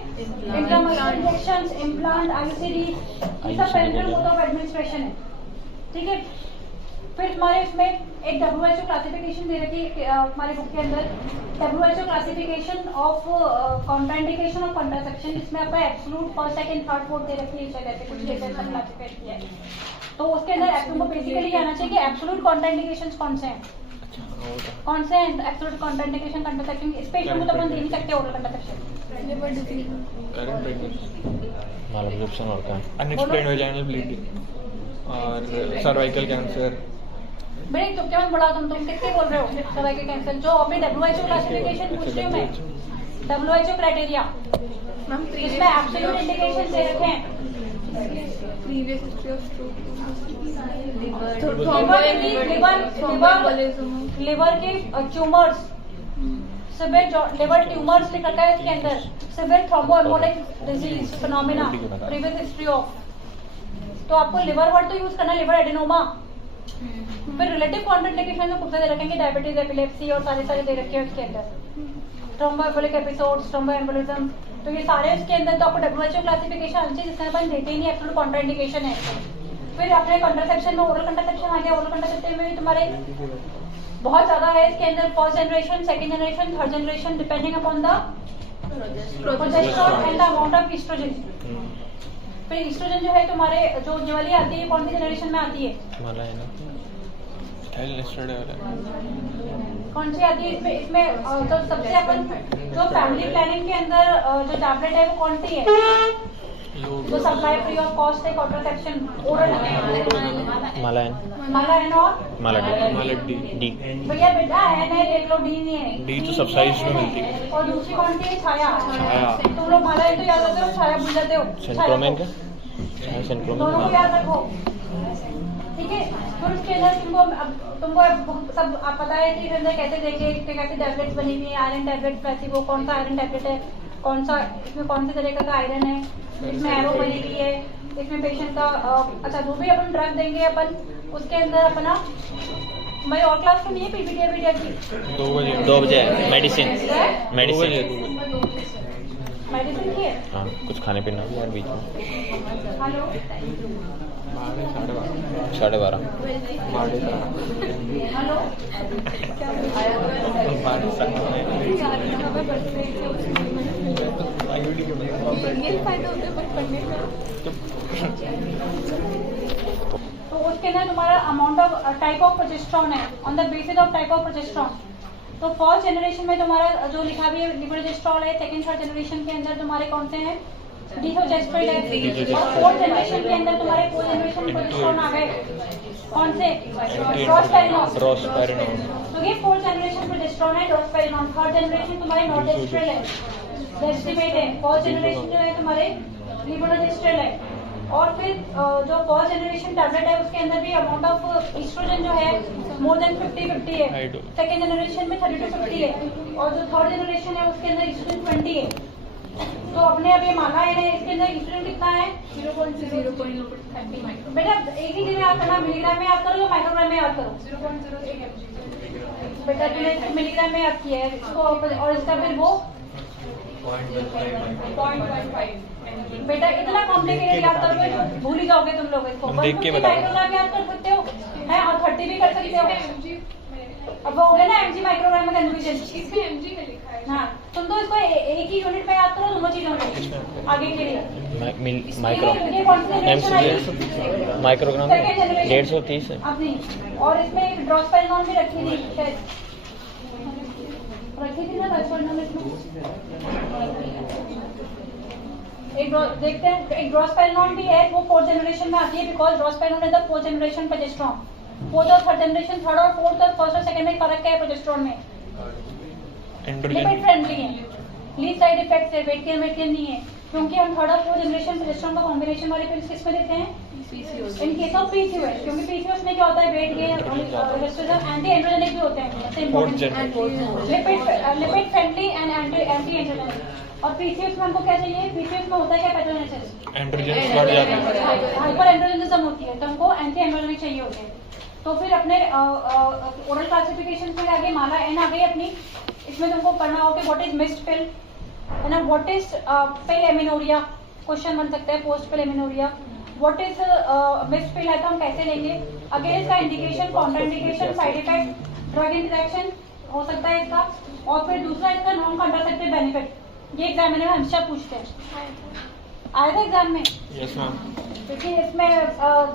इंट्रामस्कुलर इंजेक्शंस, इम्प्लांट, आईसीडी, ये सब पेरेंटल मोड ऑफ एडमिनिस्ट्रेशन है, ठीक है। फिर हमारे इसमें एक WHO क्लासिफिकेशन दे रखी है हमारे बुक के अंदर, WHO classification of contraindication of contraception, जिसमें आपका absolute, first, second, third, fourth दे रखी है, शायद ऐसे कुछ क्लासिफाइड किया है। तो उसके अंदर तुमको बेसिकली आना चाहिए कि एब्सोल्यूट कॉन्ट्राइंडिकेशंस कौन से हैं, कौन से हैं एब्सोल्यूट कॉन्ट्राइंडिकेशन कंट्रासेप्शन। इस पेशेंट को तो अपन दे नहीं सकते oral contraception. Liver disease, current pregnancy, malabsorption और क्या अनएक्सप्लेन्ड वेजाइनल ब्लीडिंग और सर्वाइकल कैंसर। भाई तो क्या बड़ा तुम कितने बोल रहे हो, सर्वाइकल कैंसर जो अपनी WHO क्लासिफिकेशन पूछ रही हूँ मैं, WHO क्राइटेरिया, मैम इसमें एब्सोल्यूट इंडिकेशन दे रखे हैं। Previous history of stroke, liver के ट्यूमर्स, सिवियर लिवर ट्यूमर्स लिख रखा है इसके अंदर, severe thromboembolic disease phenomena, previous history of. तो आपको लिवर वर्ड तो यूज करना है, लिवर एडेनोमा। फिर रिलेटिव कॉन्ट्राइंडिकेशन में खूब सारे रखेंगे, डायबिटीज, एपिलेप्सी और सारे दे रखे हैं उसके अंदर, थ्रोम्बोएम्बोलिक एपिसोड्स, थ्रोम्बोएम्बोलिज्म। तो ये सारे उसके अंदर तो आपको WHO क्लासिफिकेशन आनी चाहिए, जिसमें अपन देते ही नहीं एब्सोल्यूट कॉन्ट्राइंडिकेशन है। फिर अपने कंट्रासेप्शन में ओरल कंट्रासेप्शन आ गया, ओरल कंट्रासेप्टिव में भी तुम्हारे बहुत ज्यादा है इसके अंदर, first generation, second generation, third generation, depending upon the progesterone and the amount of oestrogen. फिर ईस्ट्रोजन जो है तुम्हारे जो वाली आती है, कौन सी जनरेशन में आती है, माला है ना कौन सी आती है इसमें तो सबसे अपन जो फैमिली प्लानिंग के अंदर जो टैबलेट है वो कौन सी है, जो सप्लाई फ्री ऑफ कॉस्ट है कॉन्ट्रासेप्शन ओरल, माला है माला एन और माला डी डी भैया बेटा एन है, देख लो, डी नहीं है। डी तो सब्साइज में मिलती है। और दूसरी कौन सी है, छाया। छाया। तुम लोग माला तो याद रखते हो, छाया भूल जाते हो। सेंट्रोमेन छाया क्या को। सेंट्रोमेन दोनों को याद रखो, ठीक है। फिर उसके अंदर तुमको सब आप पता है कि इसके अंदर कैसे देंगे, कैसे टैबलेट्स बनी हुई है, आयरन टैबलेट, प्लेसिबो, कौन सा आयरन टैबलेट है, कौन सा इसमें कौन से तरीके का आयरन है, इसमें एरो बनी हुई है, इसमें पेशेंट का अच्छा जो भी अपन ड्रग देंगे अपन उसके अंदर अपना, भाई और क्लास तो नहीं है PPT की 2 बजे मेडिसिन मेडिसिन की है। हाँ कुछ खाने पीना भी यार बीच में। हेलो 12:30 हेलो ये फायदा होता है पर पढ़ने का। तो उसके अंदर तुम्हारा amount of type of progesterone है, on the basis of type of progesterone. तो फर्स्ट जनरेशन में तुम्हारा जो लिखा भी है लिवोजेस्ट्रॉल है, सेकंड थर्ड जनरेशन के अंदर तुम्हारे कौन से हैं, डिसोजेस्ट्रॉल है, और फोर्थ जनरेशन के अंदर तुम्हारे फोर्थ जनरेशन में प्रोजेस्टेरोन आ गए, कौन से, ड्रोस्पेरिनोन। तो ये फोर्थ जनरेशन प्रोजेस्टेरोन है, ड्रोस्पेरिनोन। थर्ड जनरेशन तुम्हारे नॉर्डेस्ट्रेल है, डेस्टिमेट है। फोर्थ जनरेशन जो है तुम्हारे लिवोजेस्ट्रॉल है, और फिर जो फर्स्ट जनरेशन टैबलेट है उसके अंदर भी अमाउंट ऑफ एस्ट्रोजन जो है मोर देन 50 है। सेकेंड जनरेशन में 30 to 50 है और जो थर्ड जनरेशन है उसके अंदर एस्ट्रोजन 20 है। तो अपने अब ये माना है इसके अंदर एस्ट्रोजन कितना है 0.030 माइक्रो। बेटा एक ही चीज याद करना, मिलीग्राम में याद करो या माइक्रोग्राम में याद करो। 0.08 बेटा तुमने मिलीग्राम में याद किया है इसको और इसका फिर वो 0.15। बेटा इतना कॉम्प्लिकेटेड याद करोगे तो भूल ही जाओगे तुम लोग इसको। देख के बताओ। माइक्रोग्राम याद कर सकते हो है और 30 भी कर सकते हो। अब वो हो गया ना mg माइक्रोग्राम में कन्फ्यूजन, इसमें mg में लिखा है। हाँ तुम तो इसको एक ही यूनिट में याद करो दोनों चीजों में आगे के लिए। माइक्रोग्राम 130 है अपनी और इसमें ड्रॉसपेरिनॉन भी रखी थी शायद, रखी थी ना ड्रॉसपेरिनॉन एक देखते हैं। एक ड्रॉसपेरिनॉन भी है वो 4th जनरेशन में आती है because drospirenone is the 4th generation progesterone. 4th और 3rd जनरेशन, 3rd और 4th और 1st और 2nd में फर्क क्या है प्रोजेस्टेरोन में? लिपिड फ्रेंडली है, लीस्ट साइड इफेक्ट्स है, वेट गेन नहीं है क्योंकि हम 3rd और 4th जनरेशन प्रोजेस्टेरोन का कॉम्बिनेशन वाले पिल्स किस में देते हैं? इन केस ऑफ पीसीओएस, क्योंकि पीसीओएस में क्या होता है वेट गेन एंटी एंड्रोजेनिक भी होते हैं, lipid friendly and anti androgenic. और पीसीओएस में हमको क्या चाहिए? पीसीओएस में होता है क्या पैथोजेनेसिस, एंड्रोजेंस बढ़ जाते हैं, हाइपर एंड्रोजेनिज्म होती है तो हमको एंटी एंड्रोजेनिक चाहिए होते हैं। तो फिर अपने ओरल क्लासिफिकेशन में आगे माला एन आ गई अपनी। इसमें तुमको पढ़ना होगा व्हाट इज मिस्ड पिल है ना, what is pill amenorrhoea, question बन सकता है post pill amenorrhoea. What is missed pill है तो हम कैसे लेंगे, अगेन इसका indication, contraindication, side effect, drug interaction हो सकता है इसका। और फिर दूसरा इसका नॉन कॉन्ट्रासेप्टिव बेनिफिट, ये एग्जाम में हमेशा पूछते हैं, आया था एग्जाम में। Yes ma'am. क्योंकि इसमें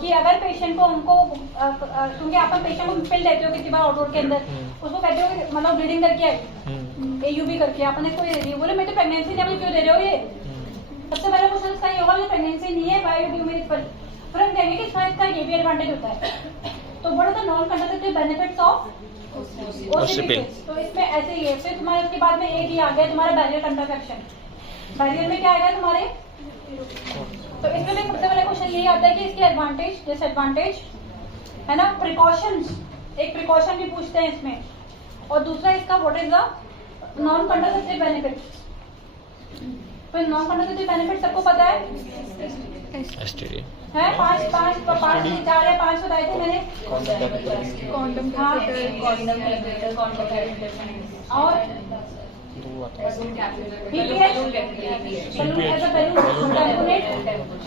कि अगर पेशेंट को हमको क्योंकि आप पेशेंट को पिल देते हो किसी बार आउटडोर के अंदर, उसको कहते हो कि मतलब ब्लीडिंग करके आई एयूबी करके आपने इसको दे दी, बोले मैं तो प्रेगनेंसी नहीं, क्यों दे रहे हो ये? सबसे पहला क्वेश्चन इसका ये होगा कि प्रेगनेंसी नहीं है, व्हाई यू मेरी पिल। फिर हम कहेंगे कि इसका ये भी एडवांटेज होता है। तो what are the non contraceptive benefits of OC pill? तो इसमें ऐसे ही है। फिर तुम्हारे उसके बाद में एक ही आ गया तुम्हारा बैरियर कंट्रासेप्शन। बैरियर में क्या आएगा तुम्हारे? तो इसमें भी सबसे पहले क्वेश्चन यही आता है कि इसके एडवांटेज डिसएडवांटेज है ना, प्रिकॉशंस, एक प्रिकॉशन भी पूछते हैं इसमें। और दूसरा इसका what is the non contraceptive benefit. तो नॉन कंट्रासेप्टिव बेनिफिट सबको पता है एसटीडी है, 5 4 या 5 बताए थे मैंने। कॉन्डम और PPH, balloon as a balloon tamponade,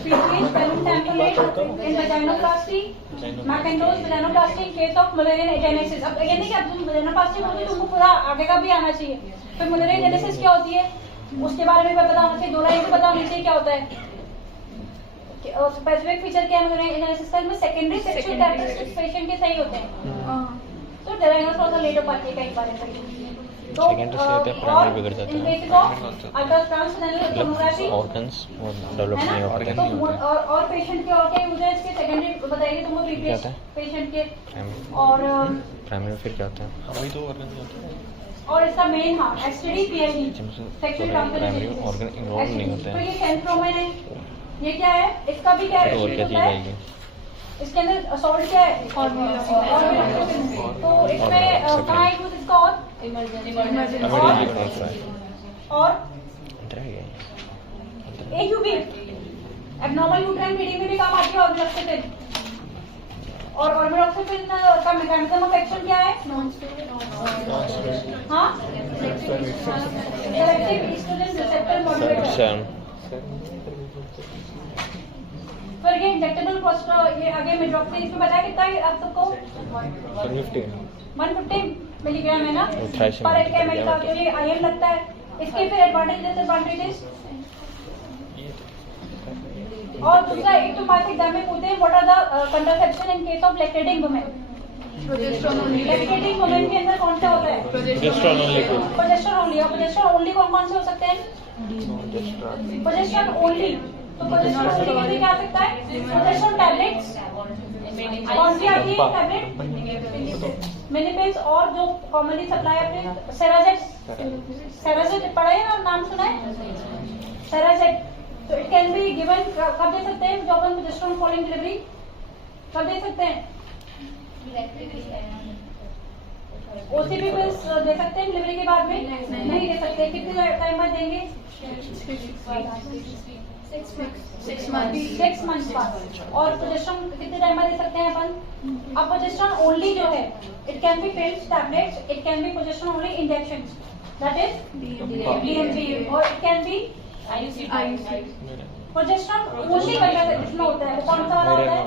PPH, balloon tamponade in vaginoplasty, Macintosh vaginoplasty in case of Mullerian agenesis। अब ये नहीं कि अब तुम vaginoplasty बोलते हो तुमको पूरा आगे का भी आना चाहिए। फिर Mullerian agenesis क्या होती है उसके बारे में पता होना चाहिए, 2 लाइन भी पता होनी चाहिए क्या होता है, स्पेसिफिक फीचर क्या है Mullerian agenesis का। इसमें सेकेंडरी सेक्सुअल कैरेक्टरिस्टिक्स पेशेंट के सही होते हैं, तो डायग्नोस थोड़ा सा लेट हो पाती है कई बार ऐसा। तो प्राइमरी बिगड़ जाता है, ऑर्गन्स वो डेवलप नहीं हो पाते हैं। और पेशेंट के और क्या यूज है इसके? सेकेंडरी बताइए तुमको प्रीवियस पेशेंट के। और प्राइमरी में फिर क्या होता है? वही तो ऑर्गन होता है। और इसका मेन हाँ STD PhD sexual primary organ involve नहीं होते तो हैं। ये सेंट्रोमेन है, ये क्या है? इसका भी क्या और क्या चीज आएगी? इसके अंदर सॉल्ट क्या है? तो इसमें कहाँ यूज इसका? और और एयूबी एब्नॉर्मल यूट्राइन ब्लीडिंग में भी काम आती है ऑर्बिलॉक्सिफिन। और ऑर्बिलॉक्सिफिन का मैकेनिज्म ऑफ एक्शन क्या है? हाँ सेलेक्टिव एस्ट्रोजन रिसेप्टर मॉड्यूलेटर। फिर ये इंजेक्टेबल प्रोस्टर, ये आगे मेड्रोक्सिन, इसमें बताया कितना है आप सबको? 150 मिलीग्राम है ना पर 1 ml का। तो ये आयरन लगता है। इसके फिर एडवांटेज डिसएडवांटेजेस। और दूसरा एक तो पास एग्जाम में पूछते हैं what are the contraception in case of lactating women. Lactating women के अंदर कौन सा होता है? Progesterone only. Progesterone only. और प्रोजेस्टेरोन ओनली कौन से हो सकते हैं? Progesterone only. तो प्रोजेस्टेरोन ओनली के अंदर क्या आ सकता है? Progesterone tablets. कौन सी आती है टैबलेट? मिनिपेज। और जो कॉमनली सप्लाई अपने सेराजेट पढ़ा है ना, नाम सुना है? सेराजेट तो इट कैन बी गिवन कब दे सकते हैं, जो अपन प्रोजेस्टेरोन फॉलोइंग डिलीवरी कब दे सकते हैं? ओसीपी पिल्स दे सकते हैं डिलीवरी के बाद में? नहीं दे सकते। कितने टाइम बाद देंगे? 6 मंथ्स बाद। और प्रोजेस्टेरोन कितने टाइम बाद दे सकते हैं अपन? अब प्रोजेस्टेरोन ओनली जो है, it can be pills, tablets, it can be progesterone only injections, that is DMP, और it can be progesterone only इसमें होता है, कौन सा वाला होता है?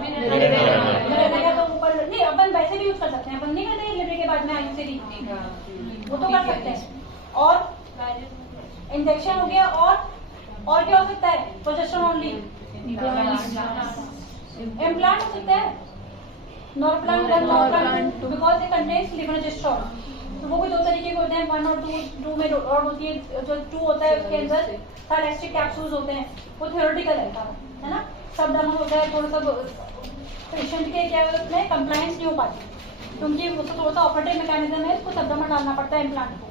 मेरा तो ऊपर नहीं, अपन वैसे भी यूज कर सकते हैं, अपन नहीं करते डिलीवरी के बाद में IUCD, वो तो कर सकते हैं। और इंजेक्शन हो गया, और क्या हो सकता है? प्रोजेस्टेरोन ओनली इम्प्लांट हो सकता है, नॉर्प्लांट, बिकॉज इट कंटेन्स लेवोनोजेस्ट्रोन। तो वो भी दो तरीके के होते हैं, 1 और 2 में और होती है। जो 2 होता है उसके अंदर साइलेस्टिक कैप्सूल्स होते हैं, वो थ्योरेटिकल है ना, सब डमन होता है। थोड़ा सा पेशेंट के क्या है, उसमें कंप्लायंस नहीं हो पाती, क्योंकि उसको थोड़ा सा ऑपरेटिव मैकेनिज्म है, उसको सबडमन डालना पड़ता है इम्प्लांट को,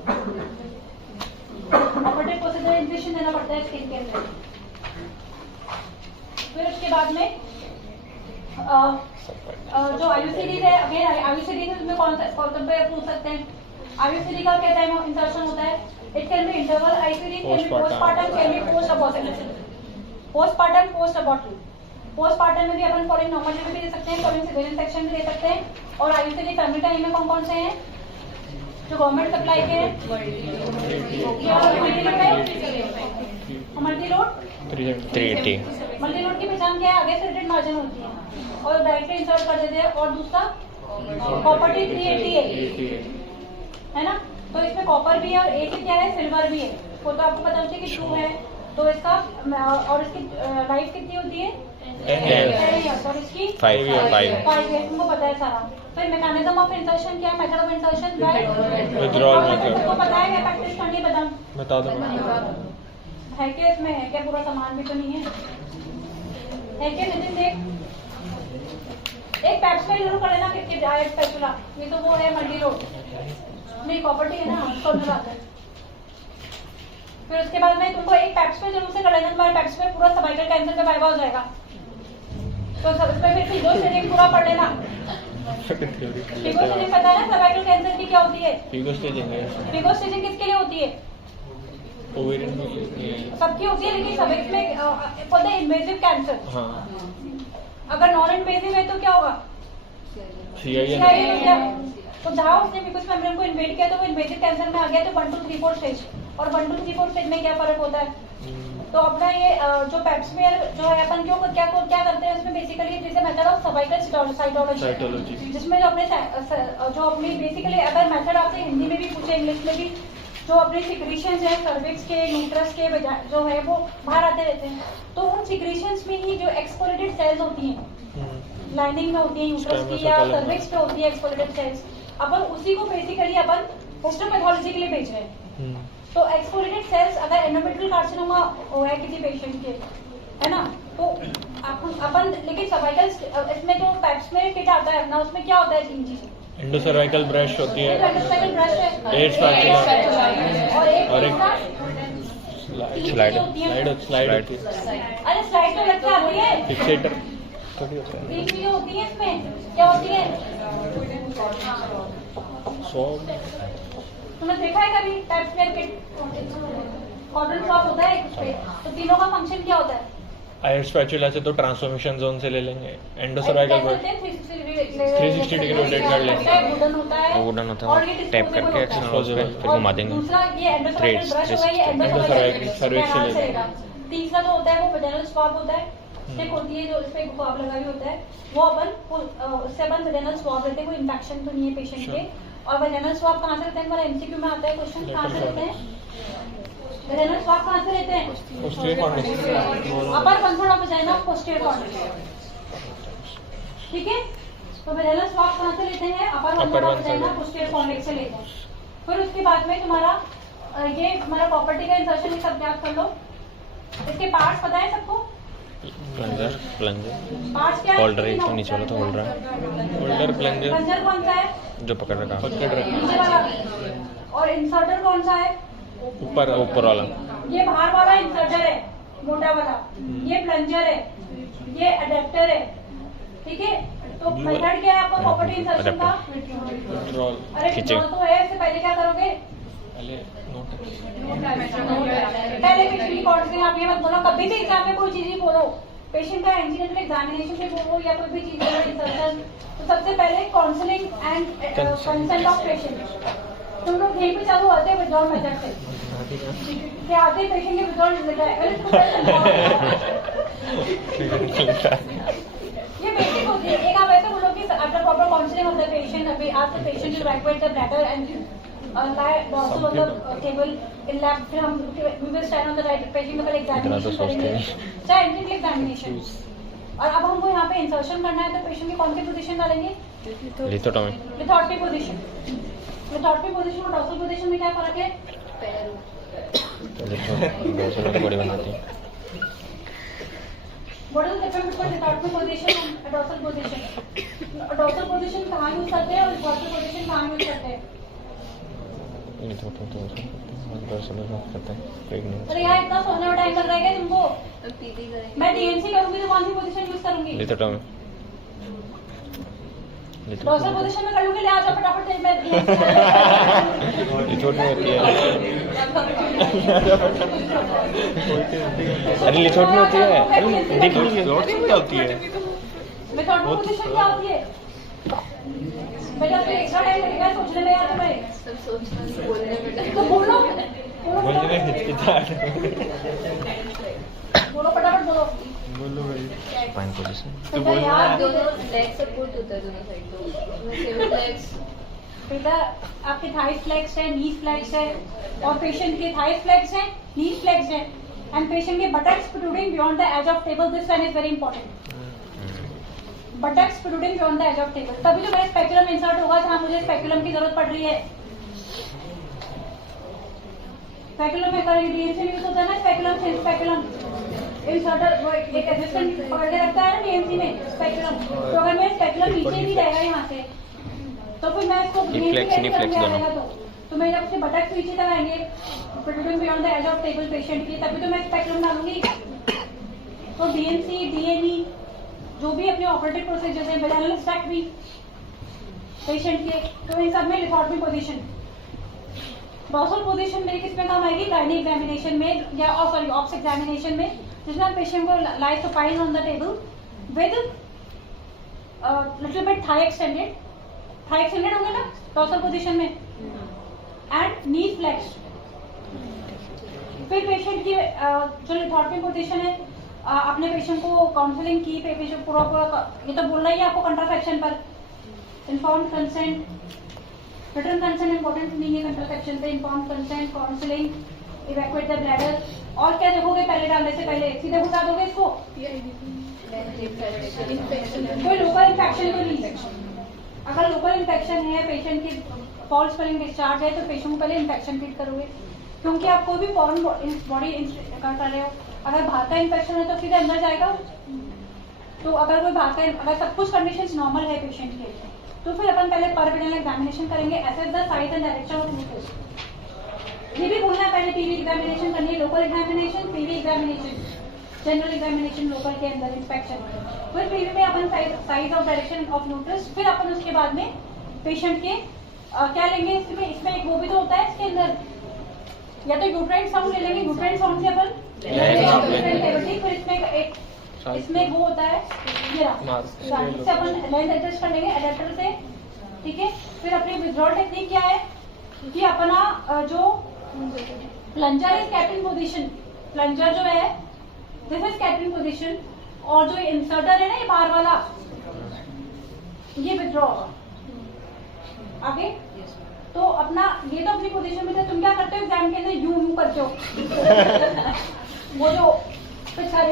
ऑपरेटिव प्रोसीजर इंजेक्शन देना पड़ता है स्किन के अंदर। फिर उसके बाद में जो IUCD है, अगेन IUCD में कौन सा पूछ सकते हैं? IUCD का क्या टाइम ऑफ इंसर्शन होता है? It can be interval IUCD, can be postpartum, can be post abortion. Postpartum, post abortion. Postpartum में भी अपन फॉलोइंग नॉर्मल डिलीवरी दे सकते हैं, फॉलोइंग सिजेरियन सेक्शन भी दे सकते हैं। और IUCD फैमिली टाइम में कौन कौन से हैं जो गवर्नमेंट सप्लाई के हैं? Multi load 380। मल्टी लोड की पहचान क्या है? आगे से रिटेड मार्जिन होती है और डायरेक्टली इंसर्ट कर देते हैं। और दूसरा प्रॉपर्टी 380 है ना, तो इसमें कॉपर भी है और एक क्या है, सिल्वर भी है। वो तो आपको पता होती है कि 2 है, तो इसका और इसकी लाइफ कितनी होती है? 10 years, और इसकी 5 years, तुमको पता है सारा। फिर मैकेनिज्म ऑफ इंसर्शन क्या है? Method of insertion by withdrawal method. तुमको पता है क्या? प्रैक्टिस करनी बता दो। है क्या इसमें? है क्या? पूरा सामान भी तो नहीं है क्या? नितिन देख, एक पैप्स में जरूर कर लेना कि डायरेक्ट स्पैचुला, ये तो वो है मल्टी लोड, नहीं प्रॉपर्टी है ना, उसको अंदर आता है। फिर उसके बाद में तुमको एक पैप्स में जरूर से कर लेना, तुम्हारे पैप्स में पूरा सर्वाइकल कैंसर का वाइवा हो जाएगा। तो उसमें फिर फिगो स्टेजिंग पूरा पढ़ लेना। फिगो स्टेजिंग पता है ना सर्वाइकल कैंसर की क्या होती है? फिगो स्टेजिंग किसके लिए होती है? सबकी होती है, लेकिन सर्विक्स में फॉर द इन्वेजिव कैंसर। अगर नॉन इन्वेजिव है तो क्या होगा? तो जहाँ उसने म्यूकस मेम्ब्रेन को इन्वेड किया तो वो इन्वेजिव कैंसर में आ गया, तो 1 to 3 4 स्टेज। और 1 to 3 4 स्टेज में क्या फर्क होता है? तो अपना ये जो पेप्समेयर जो है, अपन क्या करते हैं उसमें बेसिकली जैसे मेथड ऑफ सर्वाइकल साइटोलॉजी, जिसमें जो अपनी बेसिकली अगर मेथड आपसे हिंदी में भी पूछे, इंग्लिश में भी, जो अपने सिक्रीशंस है सर्विक्स के, यूट्रस के जो है वो बाहर आते रहते हैं। तो उन सिक्रीशंस में ही जो एक्सपोलेटेड सेल्स होती हैं, लाइनिंग में होती है यूट्रस की या सर्विक्स पे होती है एक्सपोलेटेड सेल्स, अपन उसी को बेसिकली अपन हिस्टोपैथोलॉजी के लिए भेज रहे हैं। तो एक्सपोलेटेड सेल्स अगर एंडोमेट्रियल कार्सिनोमा हो है किसी पेशेंट के, है ना, तो अपन लेकिन सर्वाइकल इसमें जो पेप्समेयर किट आता है अपना, उसमें क्या होता है? 3 चीजें। एंडोसर्वाइकल ब्रश होती है, एंडोसर्वाइकल ब्रश है, एयर स्पैचुला, और एक स्लाइड होती है। होती है, अरे स्लाइड तो लगता आती है, फिक्सेटर थोड़ी होता है। 3 चीजें होती है इसमें, क्या होती है? तुमने देखा है कभी पेप्समेयर किट? कॉटन स्वैप होता है उस पे, तो तीनों का फंक्शन क्या होता है? एयर स्पैचुला से तो ट्रांसफॉर्मेशन जोन से ले लेंगे, एंडोसर्वाइकल ब्रश 360 डिग्री रोटेट कर लेंगे, वुडन होता है, वो वुडन होता और है, ये टैप करके disposable एक्शन फिर घुमा देंगे। दूसरा ये एंडोसर्वाइकल ब्रश होगा, ये एंडोसर्वाइकल सर्विक्स से ले लेगा। तीसरा जो होता है वो वेजाइनल स्वैब होता है, स्टिक होती है जो इस पे स्वैब लगा भी होता है, वो अपन उससे अपन वेजाइनल स्वैब लेते हैं, कोई इंफेक्शन तो नहीं है पेशेंट के। और वेजाइनल स्वैब कहाँ से लेते हैं? हमारा एमसीक्यू में आता है क्वेश्चन, कहाँ से लेते हैं? वेजाइनल स्वैब कहाँ से लेते हैं? Posterior fornix, upper concern of vagina, posterior fornix, ठीक है। तो वेजाइनल स्वैब कहाँ से लेते हैं? Upper concern of vagina, posterior fornix से लेते हैं। फिर उसके बाद में तुम्हारा ये हमारा प्रॉपर्टी का इंसर्शन, ये सब याद कर लो। इसके पार्ट्स पता है सबको? प्लंजर पार्ट्स क्या है? होल्डर, एक तो नीचे वाला तो होल्डर है, होल्डर, प्लंजर प्लंजर कौन सा है? जो पकड़ रखा नीचे वाला। और इंसर्टर कौन सा है? ऊपर ऊपर वाला। ये बाहर वाला इंसर्टर है, मोटा वाला, ये प्लंजर है, ये अडेप्टर है, ठीक है। तो मेथड क्या है आपका प्रॉपर्टी इंसर्शन का? विड्रॉल अरे खींचे। तो है, इससे पहले क्या करोगे? पहले नोट पहले पेशेंट की काउंसलिंग आप ये मत बोलो, कभी भी एग्जाम में कोई चीज ही बोलो, पेशेंट का एंटीनेटल एग्जामिनेशन पे बोलो या कोई भी चीज बोलो इंसर्शन, तो सबसे पहले counselling and consent of patient. तुम लोग यहीं पे चालू आते हैं विड्रॉल मेथड से कि आते ही पेशेंट के विड्रॉल लेता है, ये बेसिक होती है। एक आप ऐसे बोलो कि after proper counselling of the patient, अभी आप the patient you evacuate the bladder and lie also on the table in lab, फिर हम we will stand on the right patient का पहले एग्जामिनेशन करेंगे, चाहे एंटीनेटल एग्जामिनेशन। और अब हमको यहाँ पे इंसर्शन करना है तो पेशेंट की कौन सी पोजीशन डालेंगे? लिथोटॉमी। लिथोटमी पोजीशन। लिथोटमी पोजीशन और डॉर्सल पोजीशन में क्या फर्क है? लिथोटॉमी बॉडी बनाती है। What is the difference between lithotomy position and dorsal position? Dorsal position कहाँ यूज करते हैं और लिथोटमी पोजीशन कहाँ यूज करते हैं? अरे यार इतना सोने में टाइम लग रहा है क्या तुमको? मैं डीएनसी करूंगी तो कौन सी पोजीशन यूज करूंगी? लिथोटॉमी। डॉर्सल पोजीशन में कर लूंगी, ले आ जाओ फटाफट से। मैं लिथोट में होती है। अरे लिथोट में होती है, देख लीजिए। क्या होती है? लिथोटमी पोजीशन क्या होती है? बेटा तो एक्स्ट्रा टाइम लगेगा सोचने में यार मैं। तो बोलो बोलने में हिचकिचाहट बोलो फटाफट बोलो। बोलो भाई। Fine position. तो बोल यार दोनों लेग सपोर्ट होता है दोनों साइड, तो सेवन लेग्स। बेटा आपके थाइस फ्लेक्स है, नीज फ्लेक्स है, और पेशेंट के थाइस फ्लेक्स है, नीज फ्लेक्स है, एंड पेशेंट के buttocks protruding beyond the edge of table. This one is very important. Buttocks protruding beyond the edge of table, तभी तो मेरा स्पेकुलम इंसर्ट होगा जहां मुझे स्पेकुलम की जरूरत पड़ रही है। स्पेकुलम में करेंगे डीएनसी में यूज होता है ना स्पेकुलम से। स्पेकुलम इंसर्टर वो एक असिस्टेंट पकड़ के रखता है ना डीएनसी में स्पेकुलम, तो अगर मैं स्पेकुलम नीचे भी जाएगा यहाँ से तो फिर मैं इसको तो मैं जब से बटक्स नीचे तक आएंगे protruding beyond the edge of table patient की, तभी तो मैं स्पेकुलम डालूंगी। तो डीएनसी, डीएनई जो भी अपने ऑपरेटिव प्रोसीजर है, वेजाइनल स्टैक भी पेशेंट के, तो इन सब में लिथोटमी पोजीशन। डॉर्सल पोजीशन मेरी किस में काम आएगी? गायनी एग्जामिनेशन में या सॉरी ऑप्स एग्जामिनेशन में, जिसमें हम पेशेंट को lie supine on the table with little bit thigh extended होंगे ना डॉर्सल पोजीशन में, एंड नी फ्लेक्स्ड। फिर पेशेंट की जो लिथोटमी पोजीशन है, अपने पेशेंट को काउंसलिंग की, पेशेंट पूरा ये तो बोल रहा ही है आपको कंट्रासेप्शन पर, informed consent, return consent important नहीं है कंट्रासेप्शन पे, informed consent, counselling, evacuate the bladder. और क्या देखोगे पहले डालने से पहले? सीधे घुसा दोगे इसको? कोई लोकल इन्फेक्शन तो नहीं? अगर लोकल इन्फेक्शन है, पेशेंट की फॉल्स स्पेलिंग डिस्चार्ज है, तो पेशेंट को पहले इन्फेक्शन ट्रीट करोगे, क्योंकि आप कोई भी फॉरेन बॉडी कर रहे हो। अगर बाहर का इन्फेक्शन है तो सीधे अंदर जाएगा। तो अगर कोई बाहर का, अगर सब कुछ कंडीशंस नॉर्मल है पेशेंट के, तो फिर अपन पहले परविडेनल एग्जामिनेशन करेंगे, assess the size and direction of nucleus. ये भी बोलना है पहले पीवी एग्जामिनेशन करनी है, local examination, PV examination, general examination local के अंदर इंस्पेक्शन, फिर पीवी में अपन size of direction of nucleus, फिर अपन उसके बाद में पेशेंट के क्या लेंगे इसमें एक वो भी तो होता है इसके अंदर, या तो यूट्राइन साउंड ले लेंगे, यूट्राइन साउंड से अपन फिर इसमें वो होता है ये इससे अपन लेंथ एडजस्ट कर लेंगे अडेप्टर से, ठीक है। फिर अपनी विथड्रॉल टेक्निक क्या है कि अपना जो plunger is capping position, plunger जो है दिस इज कैपिंग पोजीशन, और जो इंसर्टर है ना ये बाहर वाला ये विथड्रॉ आगे। तो अपना ये तो अपनी पोजीशन में थे, तुम क्या करते हो एग्जाम के अंदर यूं करते हो वो जो क्वेश्चन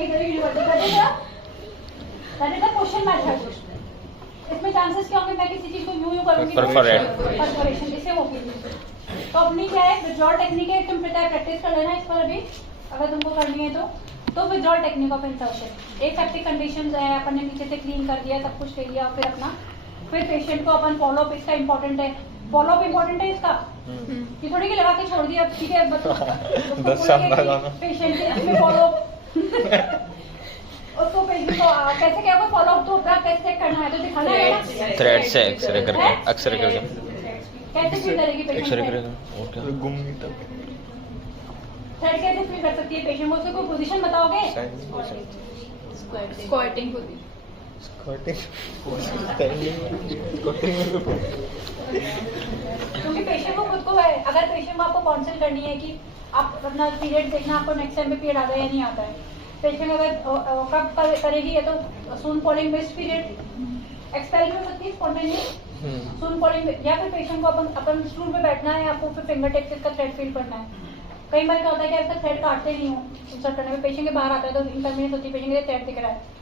मैथड, इसमें चांसेस क्या होंगे मैं किसी चीज को यूं करूंगी परफोरेशन इससे होगी। तो अपनी क्या है विथड्रॉल टेक्निक है, तुम प्रैक्टिस कर लेना इस पर अभी अगर तुमको करनी है तो विथड्रॉल टेक्निक ऑफ इंसर्शन। एक सेप्टिक कंडीशंस है, अपन ने नीचे से क्लीन कर दिया, सब कुछ ले लिया, फिर अपना फिर पेशेंट को अपन फॉलोअप, इसका इंपॉर्टेंट है, फॉलोअप इंपॉर्टेंट है इसका, ये थोड़ी कि लगा के छोड़ दिया ठीक है पेशेंट के इसमें फॉलोअप उसको पेशेंट को कैसे क्या फॉलो अप तो कैसे चेक करना है तो दिखाना है ना थ्रेड से एक्सरे करके एक्सरे करके कैसे फील करेगी एक्सरे पेशेंट करेगा और क्या गुम नहीं था थ्रेड कैसे फील कर सकती है पेशेंट को उसको कोई पोजीशन बताओगे स्क्वाटिंग होती क्योंकि पेशेंट को खुद को है अगर पेशेंट को आपको काउंसिल करनी है कि आप अपना पीरियड देखना आपको नेक्स्ट टाइम पे पीरियड आता है या नहीं आता है पेशेंट अगर कब करेगी या तो सून फॉलोइंग बेस्ट पीरियड एक्सपेल भी हो सकती है स्पॉन्टेनियस सून फॉलोइंग या फिर पेशेंट को अपन स्टूल पे बैठना है आपको फिर फिंगर टिप से इसका थ्रेड फील करना है कई बार क्या होता है कि ऐसा थ्रेड काटते नहीं हो इंसर्ट करने में पेशेंट के बाहर आता है तो इनकन्वीनियंस होती है पेशेंट के थ्रेड दिख रहा है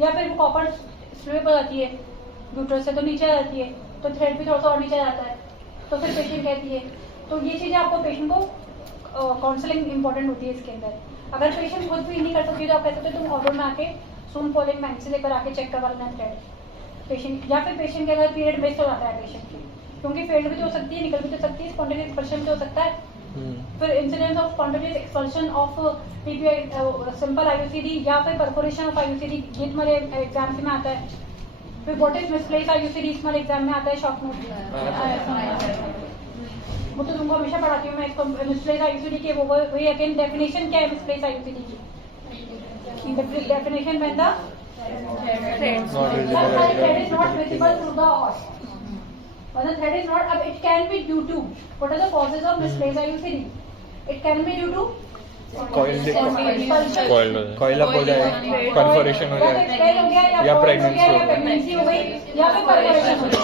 या फिर वो कॉपर स्लिप हो जाती है यूट्रस से तो नीचे आ जाती है तो थ्रेड भी थोड़ा सा और नीचे आ जाता है तो फिर पेशेंट कहती है तो ये चीज़ें आपको पेशेंट को काउंसलिंग इंपॉर्टेंट होती है इसके अंदर अगर पेशेंट खुद भी नहीं कर सकती तो आप कह सकते हो तुम ऑर्डर में आके सून फॉलोइंग बैंक से लेकर आके चेक करवा लेना थ्रेड पेशेंट या फिर पेशेंट के अगर पीरियड वेस्ट हो जाता है पेशेंट की क्योंकि फेल्ड भी तो हो सकती है निकल भी तो सकती है स्पॉन्टेनियस एक्सपल्शन भी हो सकता है फिर incidence of spontaneous expulsion of PPI simple IUCD या फिर परफोरेशन ऑफ आईयूसीडी ये तुम्हारे एग्जाम में आता है फिर व्हाट इज मिसप्लेस आईयूसीडी तुम्हारे एग्जाम में आता है शॉर्ट नोट वो तो तुमको हमेशा पढ़ाती हूँ मैं इसको मिसप्लेस आईयूसीडी के वो वही अगेन डेफिनेशन क्या है मिसप्लेस आईयूसीडी की definition when the thread is not visible through the os when the thread is not it can be due to what are the causes of misplaced IUCD it can be due to कोयला हो जाए perforation हो जाए या pregnancy हो गई या फिर परफोरेशन हो गई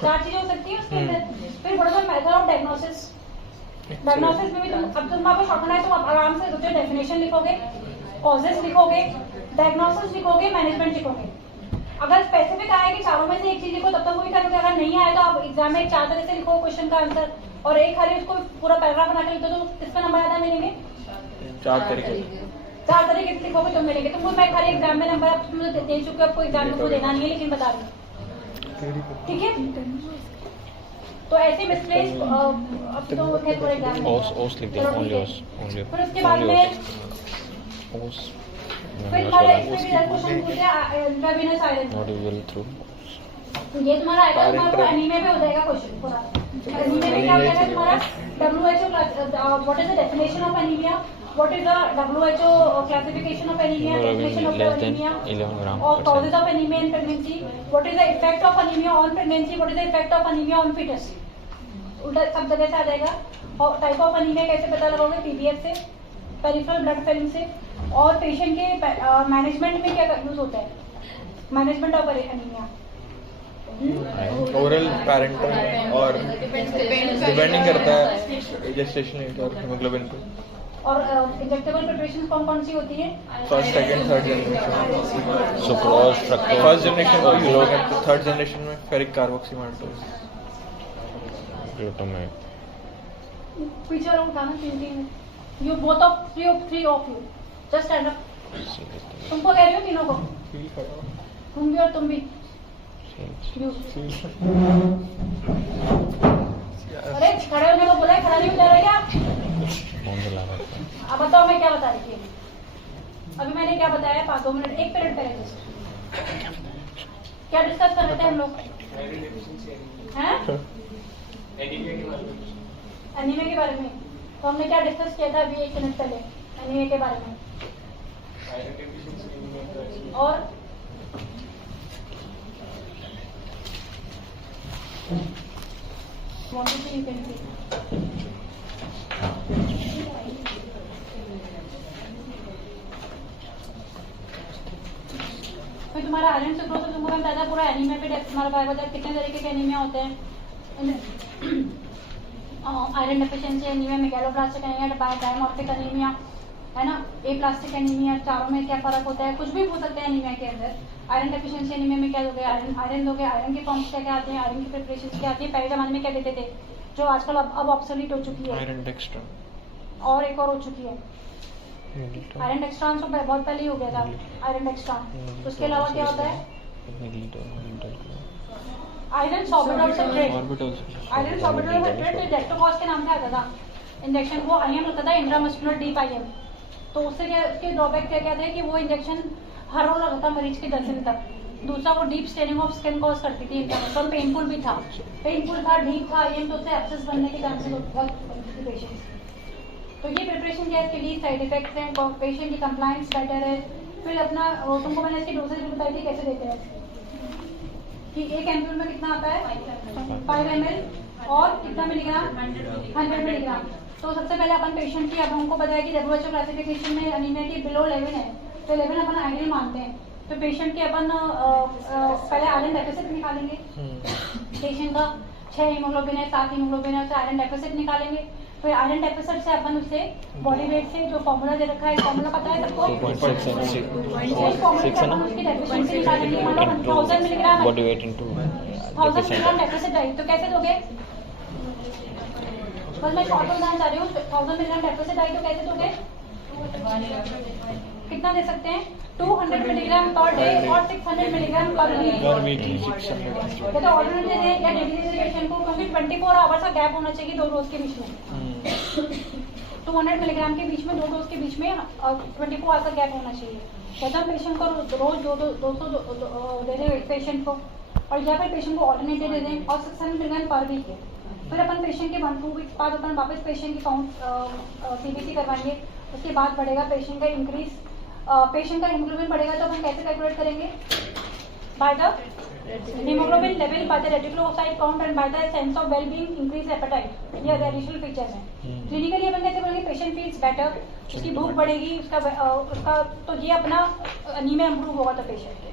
चार चीजें हो सकती है उसके अंदर फिर what is the method of diagnosis diagnosis में भी तुम अब तुम आपको शॉर्ट है तो आप आराम से सोचो डेफिनेशन लिखोगे कॉजेस लिखोगे डायग्नोसिस लिखोगे मैनेजमेंट लिखोगे अगर स्पेसिफिक आया कि चारों में से एक चीज लिखो तब तक वही करोगे अगर नहीं आया तो आप एग्जाम में चार तरह से लिखो क्वेश्चन का आंसर और एक खाली उसको पूरा पैराग्राफ बना के लिखो तो किसका नंबर आता मिलेंगे चार तरीके से लिखोगे तो मिलेंगे तुमको मैं खाली एग्जाम में नंबर आप मुझे दे चुके हो आपको एग्जाम में देना नहीं है लेकिन बता रही हूँ ठीक है तो ऐसे मिसप्लेस अब तो है पूरे एग्जाम में ओस लिख दिया ओनली ओस फिर उसके बाद में ओस फिर हमारे इसमें भी क्वेश्चन पूछते हैं intravenous iron not usual through ये तुम्हारा आएगा तुम्हारा एनीमिया पे हो जाएगा क्वेश्चन पूरा एनीमिया में क्या हो जाएगा तुम्हारा WHO what is the definition of anaemia what is the WHO classification of anaemia definition of anaemia 11 gram और causes of anaemia in pregnancy what is the effect of anaemia on pregnancy what is the effect of anaemia on foetus उल्टा सब जगह से आ जाएगा और type of anaemia कैसे पता लगाओगे पीबीएस से पेरिफेरल ब्लड फिल्म से और पेशेंट के मैनेजमेंट में क्या यूज होता है management of anaemia oral parental और डिपेंडिंग करता है जेस्टेशन एज और हीमोग्लोबिन पे और इंजेक्टेबल प्रिपरेशन कौन सी होती है first second third generation sucrose fructose first generation को यूज होगा थर्ड जनरेशन में फेरिक कार्बोक्सीमाल्टोज ग्लूटामेट पीछे वाला उठाना तीन you both of three of you just stand up तुमको कह रही हो तीनों को फील करो तुम भी और तुम भी यू अरे खड़े होने को बोला है खड़ा नहीं हो जा रहा क्या अब बताओ मैं क्या बता रही थी अभी मैंने क्या बताया 5-2 मिनट 1 मिनट पहले क्या डिस्कस कर रहे थे हम लोग हैं एनीमिया के बारे में तो हमने क्या डिस्कस किया था अभी 1 मिनट पहले एनीमिया के बारे में और want to see you can see फिर तुम्हारा आयरन से ग्रोथ तुमको मैं बताया पूरा एनीमिया पे तुम्हारा पाया बताया कितने तरीके के एनीमिया होते हैं iron deficiency anaemia megaloblastic anaemia dimorphic anaemia है ना एप्लास्टिक एनीमिया चारों में क्या फर्क होता है कुछ भी पूछ सकते हैं एनीमिया के अंदर आयरन डेफिशिएंसी एनीमिया में क्या दोगे आयरन दोगे आयरन के फॉर्म्स क्या क्या आते हैं आयरन की प्रिपरेशन क्या आती है पहले जमाने में क्या देते थे जो आजकल अब ऑब्सोलीट हो चुकी है आयरन डेक्स्ट्रा और एक और हो चुकी है आयरन डेक्स्ट्रान तो बहुत पहले ही हो गया था आयरन डेक्स्ट्रान उसके अलावा क्या होता है आयरन सॉर्बिटल सब्सट्रेट आयरन सॉर्बिटल सब्सट्रेट डेक्टोकॉस के नाम से आता था इंजेक्शन वो आईएम होता था इंट्रामस्कुलर डीप आईएम तो उससे क्या उसके ड्रॉबैक क्या क्या थे कि वो इंजेक्शन हर रोज लगता मरीज के 10 दिन तक। दूसरा वो deep staining of skin cause करती थी, तो पेनफुल भी था, डीप था, ये तो उससे एब्सेस बनने के चांसेस बहुत पेशेंट। तो ये प्रिपरेशन क्या है, इसके लिए साइड इफेक्ट्स हैं, पेशेंट की कंप्लायंस बेटर है। फिर अपना तुमको मैंने इसकी डोजेज भी बताई थी कैसे देते हैं कि एक एम्पूल में कितना आता है 5 ml और कितना मिलीग्राम 100 मिलीग्राम। तो सबसे पहले अपन पेशेंट की, अब हमको बताया कि WHO क्लासिफिकेशन में अनीमिया की बिलो 11 है, तो 11 अपन आइडियल मानते हैं। तो पेशेंट के अपन पहले आयरन डेफिसिट निकालेंगे, पेशेंट का 6 हीमोग्लोबिन है 7 हीमोग्लोबिन है, तो आयरन डेफिसिट निकालेंगे। फिर आयरन डेफिसिट से अपन उससे बॉडी वेट से जो फॉर्मूला दे रखा है, फॉर्मूला पता है सबको, 2.6 है ना, उसकी डेफिशिएंसी निकालेंगे, मतलब 1000 milligram body weight into 1000 milligram deficit चाहिए, तो कैसे दोगे? बस मैं शॉर्ट में बताना चाह रही हूँ, 1000 मिलीग्राम डेफिसिट आई तो कैसे दोगे? कितना दे सकते हैं? 200 मिलीग्राम पर डे और 600 मिलीग्राम पर वीक। या तो ऑल्टरनेट दे दें या डेली दे दें पेशेंट को, क्योंकि 24 आवर्स का गैप होना चाहिए 2 डोज के बीच में। 200 मिलीग्राम के बीच में 2 डोज के बीच में 24 आवर्स का गैप होना चाहिए। या तो पेशेंट को रोज 200 दे दें पेशेंट को, और या फिर पेशेंट को ऑल्टरनेट दे दें, और 600 मिलीग्राम पर वीक है। फिर अपन पेशेंट के 1-2 वीक्स बाद अपन वापस पेशेंट की काउंट CBC करवाएंगे। उसके बाद बढ़ेगा पेशेंट का इंक्रीज, पेशेंट का हीमोग्लोबिन बढ़ेगा तो अपन कैसे कैलकुलेट करेंगे? By the haemoglobin level, by the reticulocyte count and by the sense of well being increase appetite. ये एडिशनल फीचर्स हैं। क्लिनिकली अपन कैसे बोलेंगे? पेशेंट फील्स बेटर, उसकी भूख बढ़ेगी, उसका तो ये अपना अनीमिया इंप्रूव होगा तो पेशेंट के।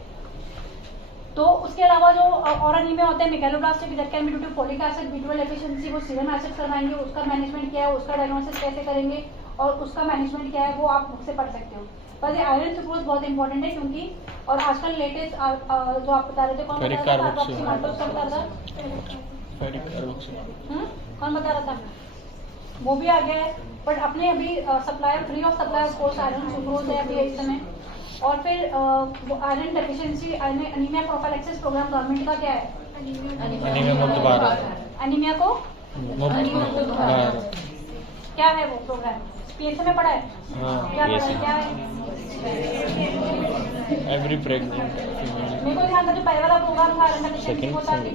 तो उसके अलावा जो और अनीमिया होते हैं megaloblastic that can be due to folic acid, B12 deficiency, वो सीरम एसिड करवाएंगे, उसका मैनेजमेंट क्या है, उसका डायग्नोसिस कैसे करेंगे और उसका मैनेजमेंट क्या है वो आप बुक से पढ़ सकते हो। पर ये आयरन सुक्रोज बहुत इंपॉर्टेंट है, क्योंकि और आजकल लेटेस्ट जो आप बता रहे थे, कौन बता रहा था? कौन बता रहा था? वो भी आ गया है, बट अपने अभी supplier free of supply of course iron sucrose है अभी इस समय। और फिर iron deficiency anaemia prophylaxis programme government का क्या है? अनीमिया मुक्त भारत। अनीमिया को मुक्त भारत क्या है वो प्रोग्राम? PSA में पढ़ा है? क्या पढ़ा है? क्या है? एवरी प्रेग्नेंट मेरे को ध्यान था जो पहले वाला प्रोग्राम था आयरन डेफिशिएंसी वो था कि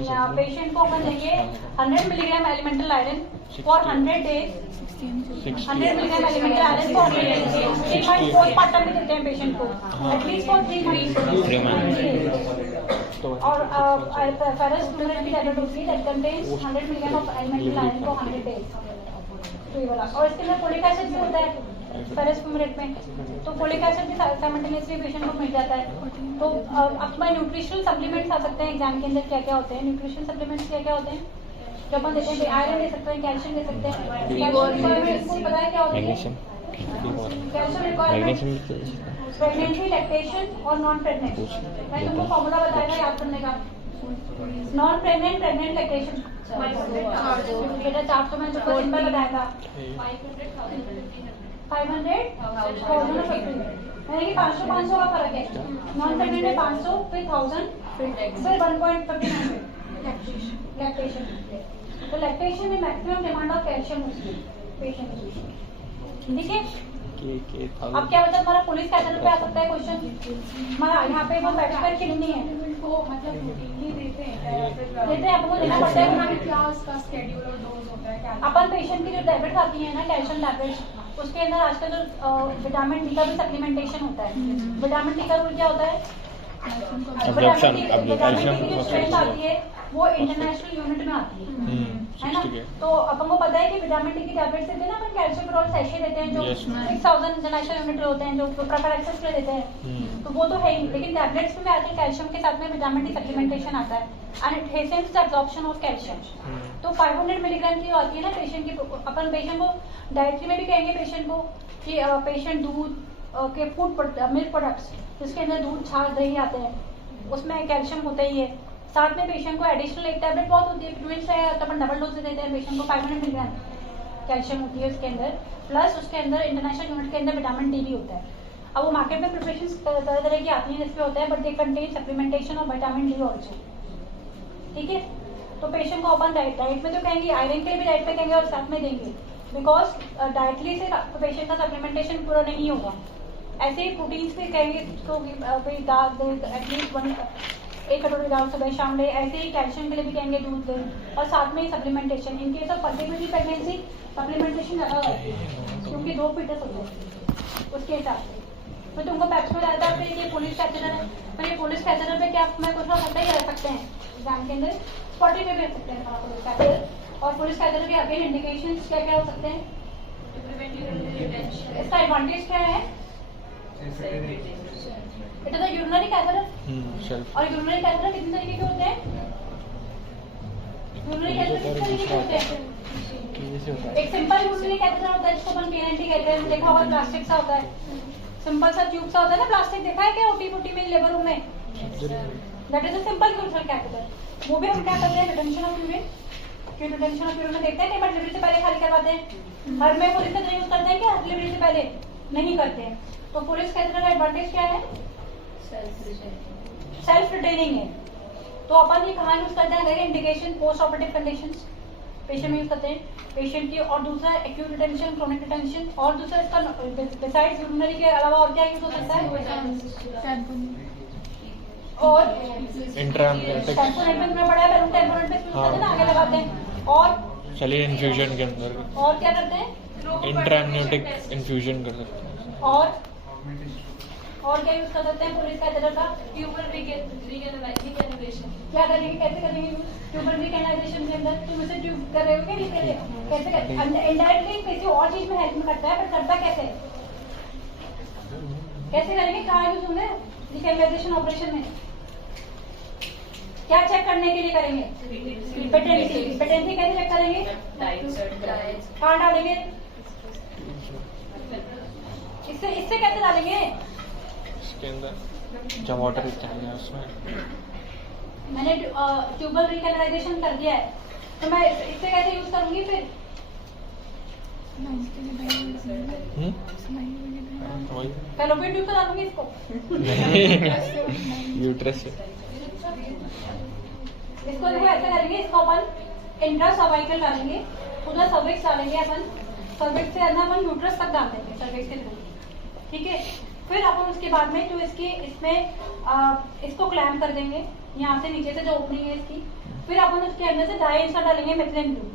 1000 पेशेंट को अपन देंगे 100 milligram elemental iron for 100 days, 100 milligram elemental iron for 100 days. 3 month postmortem में देते हैं पेशेंट को, एटलीस्ट फॉर 3 मंथ। और फेरस फ्यूमेरेट की टैबलेट होती है that contains 100 milligram of elemental iron for 100 days. तो ये वाला, और इसके अंदर फोलिक एसिड भी होता है फेरस फ्यूमेरेट में, तो फोलिक एसिड भी साइमल्टेनियसली पेशेंट को मिल जाता है। तो अब मैं न्यूट्रिशनल सप्लीमेंट्स आ सकते हैं एग्जाम के अंदर, क्या क्या होते हैं न्यूट्रिशनल सप्लीमेंट्स, क्या क्या होते हैं जो अपन देते हैं? आयरन दे सकते हैं, कैल्शियम दे सकते हैं, कैल्शियम पता है क्या होता है? कैल्शियम रिक्वायरमेंट प्रेगनेंसी, लैक्टेशन और नॉन प्रेग्नेंट। मैं तुमको फॉर्मूला बताएगा याद करने का। नॉन प्रेग्नेंट, प्रेग्नेंट, लैक्टेशन बेटा 400 में जो सिंपल बताया था 500 मैंने कि 500 का फर्क है। नॉन प्रेग्नेंट में 500 फिर 1000 फिर 1.59 लैक्टेशन। तो लैक्टेशन में मैक्सिमम डिमांड ऑफ कैल्शियम होती है पेशेंट की, ठीक है? अब क्या बता हमारा पुलिस कैटेगरी पे आ सकता है क्वेश्चन? हमारा यहाँ पे वो बैठकर के नहीं है, देते हैं आपको देना पड़ता है क्या उसका शेड्यूल और डोज होता है क्या? अपन पेशेंट की जो टैबलेट आती है ना कैल्शियम टैबलेट, उसके अंदर आजकल जो विटामिन डी का भी सप्लीमेंटेशन होता है। विटामिन डी का रूल क्या होता है? विटामिन डी की जो स्ट्रेंथ आती है वो इंटरनेशनल यूनिट में आती है ना? तो अपन को पता है कि विटामिन डी की टैबलेट देते हैं ना अपन, कैल्शियम सैशे देते हैं जो 6000 इंटरनेशनल यूनिट होते हैं जो प्रेफर एक्सेस पे देते हैं, तो वो तो है ही। लेकिन टैबलेट्स में आते हैं कैल्शियम के साथ में विटामिन डी सप्लीमेंटेशन आता है and it hastens the absorption of calcium. तो 500 मिलीग्राम की आती है ना पेशेंट की, अपन पेशेंट को डाइटरी में भी कहेंगे पेशेंट को कि पेशेंट दूध के फूड मिल्क प्रोडक्ट्स जिसके अंदर दूध, छाछ, दही आते हैं उसमें कैल्शियम होता ही है। साथ में पेशेंट को एडिशनल एक टैबलेट बहुत होती है ट्विंस है तो अपन डबल डोज देते हैं पेशेंट को 500 मिलीग्राम कैल्शियम होती है उसके अंदर, प्लस उसके अंदर इंटरनेशनल यूनिट के अंदर विटामिन डी भी होता है। अब वो मार्केट में प्रिपरेशन तरह तरह की आती है जिसपे होता है, but they contain supplementation of vitamin D also, ठीक है? तो पेशेंट को अपन डाइट में तो कहेंगे, आयरन के लिए भी डाइट में कहेंगे और साथ में देंगे बिकॉज डाइटली से पेशेंट का सप्लीमेंटेशन पूरा नहीं होगा। ऐसे ही प्रोटीन्स भी कहेंगे तो एटलीस्ट 1 कटोरी दाल सुबह शाम ले। ऐसे ही कैल्शियम के लिए भी कहेंगे दूध दे, और साथ में ही supplementation. In case of ultimately pregnancy supplementation ज़्यादा होती है क्योंकि 2 फीटस होते हैं उसके हिसाब से। तो तुमको पैप्स में रहता है, फिर ये पोलिश कैथेटर है, फिर ये पोलिश कैथेटर पे क्या मैं कुछ और सकता ही रह सकते हैं एग्जाम के अंदर, स्पॉटी पे भी रख सकते हैं पोलिश कैथेटर। और पोलिश कैथेटर के अगेन इंडिकेशंस क्या क्या हो सकते हैं? इसका एडवांटेज क्या है? It is a urinary catheter. और यूरिनरी कैथेटर कितने तरीके के होते हैं? यूरिनरी कैथेटर कितने तरीके के होते हैं? एक सिंपल यूरिनरी कैथेटर होता है जिसको अपन PNT कहते हैं, देखा होगा प्लास्टिक सा होता है, सिंपल सा ट्यूब सा होता है ना प्लास्टिक, देखा है क्या ओटी में लेबर रूम में? That is a simple urinary catheter. वो भी हम क्या करते हैं? रिटेंशन ऑफ यूरिन, कि रिटेंशन ऑफ यूरिन में देखते हैं कि डिलीवरी से पहले खाली करवाते हैं। हर में पोलिश कैथेटर यूज करते हैं क्या? डिलीवरी से पहले नहीं करते हैं। तो पोलिश कैथेटर का एडवांटेज क्या है? सेल्फ रिटेनिंग है। तो अपन ये कहाँ यूज करते हैं? अगर indication post operative conditions patient में यूज करते हैं पेशेंट की, और दूसरा एक्यूट रिटेंशन, क्रोनिक रिटेंशन, और दूसरा इसका बिसाइड्स यूरिनरी के अलावा और क्या यूज हो सकता है? और इंट्राएम्नियोटिक टेम्पोरेट में पड़ा है, बैलून टेम्पोरेट में यूज करते हैं ना, आगे लगाते हैं। और चलिए इन्फ्यूजन के अंदर और क्या करते हैं? इंट्राएम्नियोटिक इन्फ्यूजन कर सकते हैं। और क्या यूज कर सकते हैं पोलिश कैथेटर का? Tubal recalibration. क्या करेंगे? कैसे करेंगे यूज ट्यूबल रिकैलिब्रेशन के अंदर? तुम इसे ट्यूब कर रहे हो क्या? नहीं कर रहे हो? कैसे कर? इनडायरेक्टली किसी और चीज में हेल्प करता है, पर करता कैसे? कैसे करेंगे? कहाँ यूज होंगे रिकैलिब्रेशन ऑपरेशन में? क्या चेक करने के लिए करेंगे? पेटेंसी कैसे चेक करेंगे? कहाँ डालेंगे? इससे कैसे डालेंगे? इसके अंदर जब वाटर चाहिए उसमें मैंने ट्यूबल रिकैलिब्रेशन कर दिया है, तो मैं इससे कैसे यूज करूंगी फिर? फैलोपियन ट्यूब से डालूंगी इसको? यूट्रस से इसको देखो ऐसे करेंगे, इसको अपन इंट्रा सर्वाइकल डालेंगे, उधर सर्विक्स डालेंगे अपन, सर्विक्स से अंदर अपन यूट्रस तक डाल देंगे सर्विक्स के थ्रू, ठीक है। फिर अपन उसके बाद में जो इसकी इसमें इसको क्लैम्प कर देंगे यहाँ से नीचे से जो ओपनिंग है इसकी, फिर अपन उसके अंदर से 2.5 इंच का डालेंगे मिथिलेन ब्लू।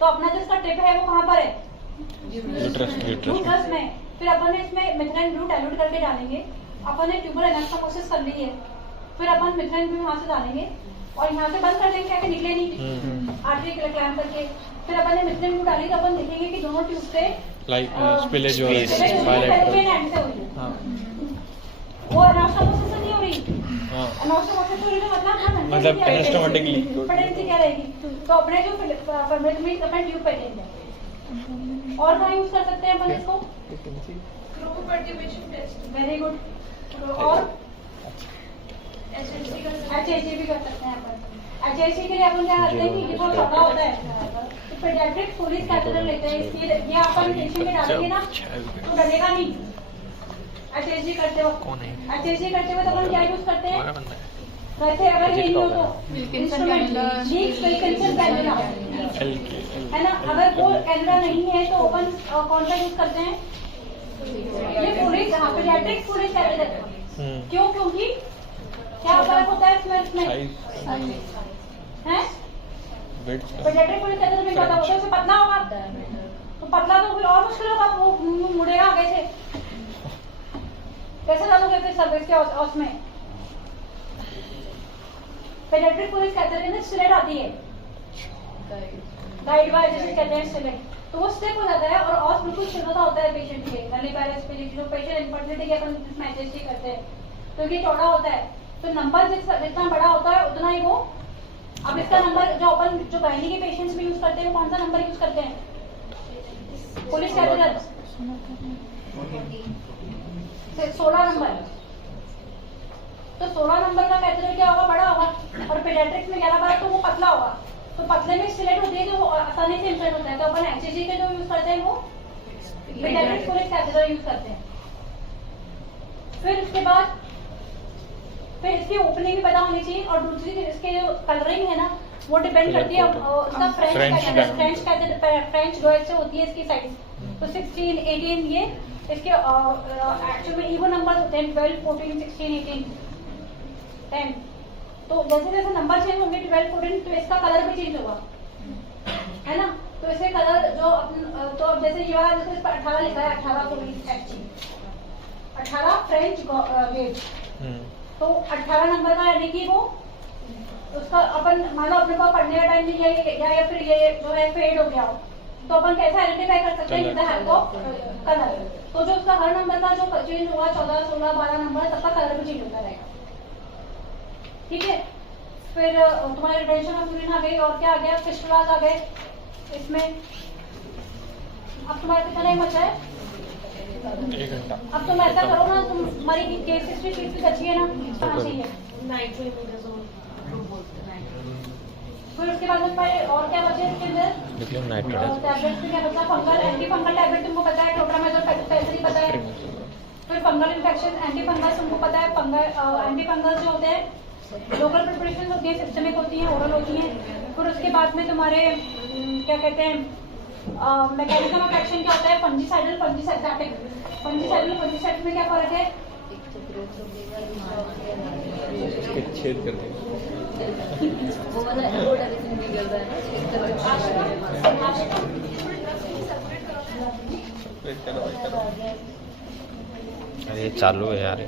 तो अपना जो इसका टिप है वो कहाँ पर है? यूट्रस में। फिर अपन ने इसमें मिथिलेन ब्लू डाइल्यूट करके डालेंगे। अपन ने ट्यूबल एनास्टोमोसिस कर ली है, फिर अपन मिथिलेन ब्लू यहाँ से डालेंगे और यहाँ से बंद कर देंगे ताकि निकले नहीं आर्टरी के क्लैम्प करके। फिर अपन ने मिथिलेन ब्लू डाली तो अपन देखेंगे कि दोनों ट्यूब से स्पिलेज हो रही है, वो एनास्टोमोसिस नहीं हो रही। एनास्टोमोसिस हो रही तो मतलब एनास्टोमेटिकली पेटेंसी क्या रहेगी? तो अपने जो अपन ट्यूब पेटेंट और कहाँ यूज कर सकते हैं अपन इसको? Very good. और HHG भी कर सकते हैं अपन। HHG के लिए अपन क्या करते हैं कि ये थोड़ा चौड़ा होता है, तो पेडियाट्रिक पोलिश कैथेटर लेते हैं। इसके ये अपन पेशेंट में डालेंगे ना तो डरेगा नहीं। HHG करते वक्त तो अपन क्या यूज करते हैं? वैसे अगर ये नहीं हो तो इंस्ट्रूमेंट है ना। अगर वो कैमरा नहीं है तो अपन कौन सा यूज करते हैं? ये पोलिश पेडियाट्रिक पोलिश कैथेटर। क्यों? क्योंकि क्या फर्क होता है इसमें हैं? पेडियाट्रिक पोलिश कैथेटर में पता होता है उससे पतला होगा, तो पतला तो फिर और मुश्किल होगा, वो मुड़ेगा आगे से। कैसे डालोगे फिर सर्विस के उसमें? पेडियाट्रिक पोलिश कैथेटर में स्लेट आती है, गाइड वायर जैसे कहते हैं स्लेट, तो वो स्लिप हो जाता है और ऑस बिल्कुल छिलता होता है पेशेंट के नलीपैरस पे। जो पेशेंट इनफर्टिलिटी के अपन जिसमें HHG करते हैं तो ये चौड़ा होता है, तो नंबर जितना बड़ा होता है उतना ही वो। अब इसका नंबर जो अपन जो गायनी के पेशेंट्स में यूज करते हैं वो कौन सा नंबर यूज करते हैं? पोलिश कैथेटर 16 नंबर। तो 16 नंबर का कैथेटर क्या होगा? बड़ा होगा। और पेडियाट्रिक्स में 11 तो वो पतला होगा, तो पतले में सिलेक्ट होती है तो वो आसानी से इंसर्ट होता है। तो अपन HHG के जो यूज करते हैं वो पेडियाट्रिक पोलिश कैथेटर यूज करते हैं। फिर उसके बाद फिर इसकी ओपनिंग भी पता होनी चाहिए, और दूसरी इसके जो कलरिंग है ना वो डिपेंड करती है उसका French फ्रेंच गर्ल से होती है इसकी साइज। तो 16, 18 ये इसके एक्चुअल में इवन नंबर होते हैं 12, 14, 16, 18, 10। तो जैसे जैसे नंबर चेंज होंगे 12, 14 तो इसका कलर भी चेंज होगा, है ना। तो इसके कलर जो तो अब जैसे ये वाला जैसे इस पर 18 लिखा है, 18 को 18 फ्रेंच गेज, तो 18 नंबर का यानी कि वो उसका अपन मान लो अपने को पढ़ने का टाइम नहीं है या फिर ये जो है फेड हो गया हो, तो अपन कैसे आइडेंटिफाई कर सकते हैं with the help of colour. तो जो उसका हर नंबर का जो चेंज हुआ 14, 16, 12 नंबर सबका कलर भी चेंज होता रहेगा, ठीक है। फिर तुम्हारे रिटेंशन ऑफ यूरिन आ गई, और क्या आ गया, फिस्टुलास आ गए इसमें। अब तुम्हारा कितना टाइम बचा है? 1 घंटा। अब तुम ऐसा करो ना, तुम्हारी केस हिस्ट्री कितनी अच्छी है ना, आना चाहिए। फिर उसके बाद में तुम्हारे और क्या बचे इसके अंदर? लिखियो नाइट्रोजन टैबलेट्स में क्या बचा? फंगल एंटी फंगल टैबलेट तुमको पता है, क्लोट्रामाइजोल पैक्सिलिन पता है। फिर फंगल इन्फेक्शन एंटी फंगल तुमको पता है। फंगल एंटी फंगल जो होते हैं लोकल प्रिपरेशन होती है, सिस्टमिक होती हैं, ओरल होती हैं। फिर उसके बाद में तुम्हारे क्या कहते हैं मैकेनिज्म ऑफ एक्शन क्या होता है, फंजीसाइडल फंजीसाइडेटिक। फंजीसाइडल फंजीसाइड में क्या फर्क है? छेद कर देंगे। वो वाला एडवर्टाइजिंग भी कर रहा है ना, एक तरह अरे चालू है यार।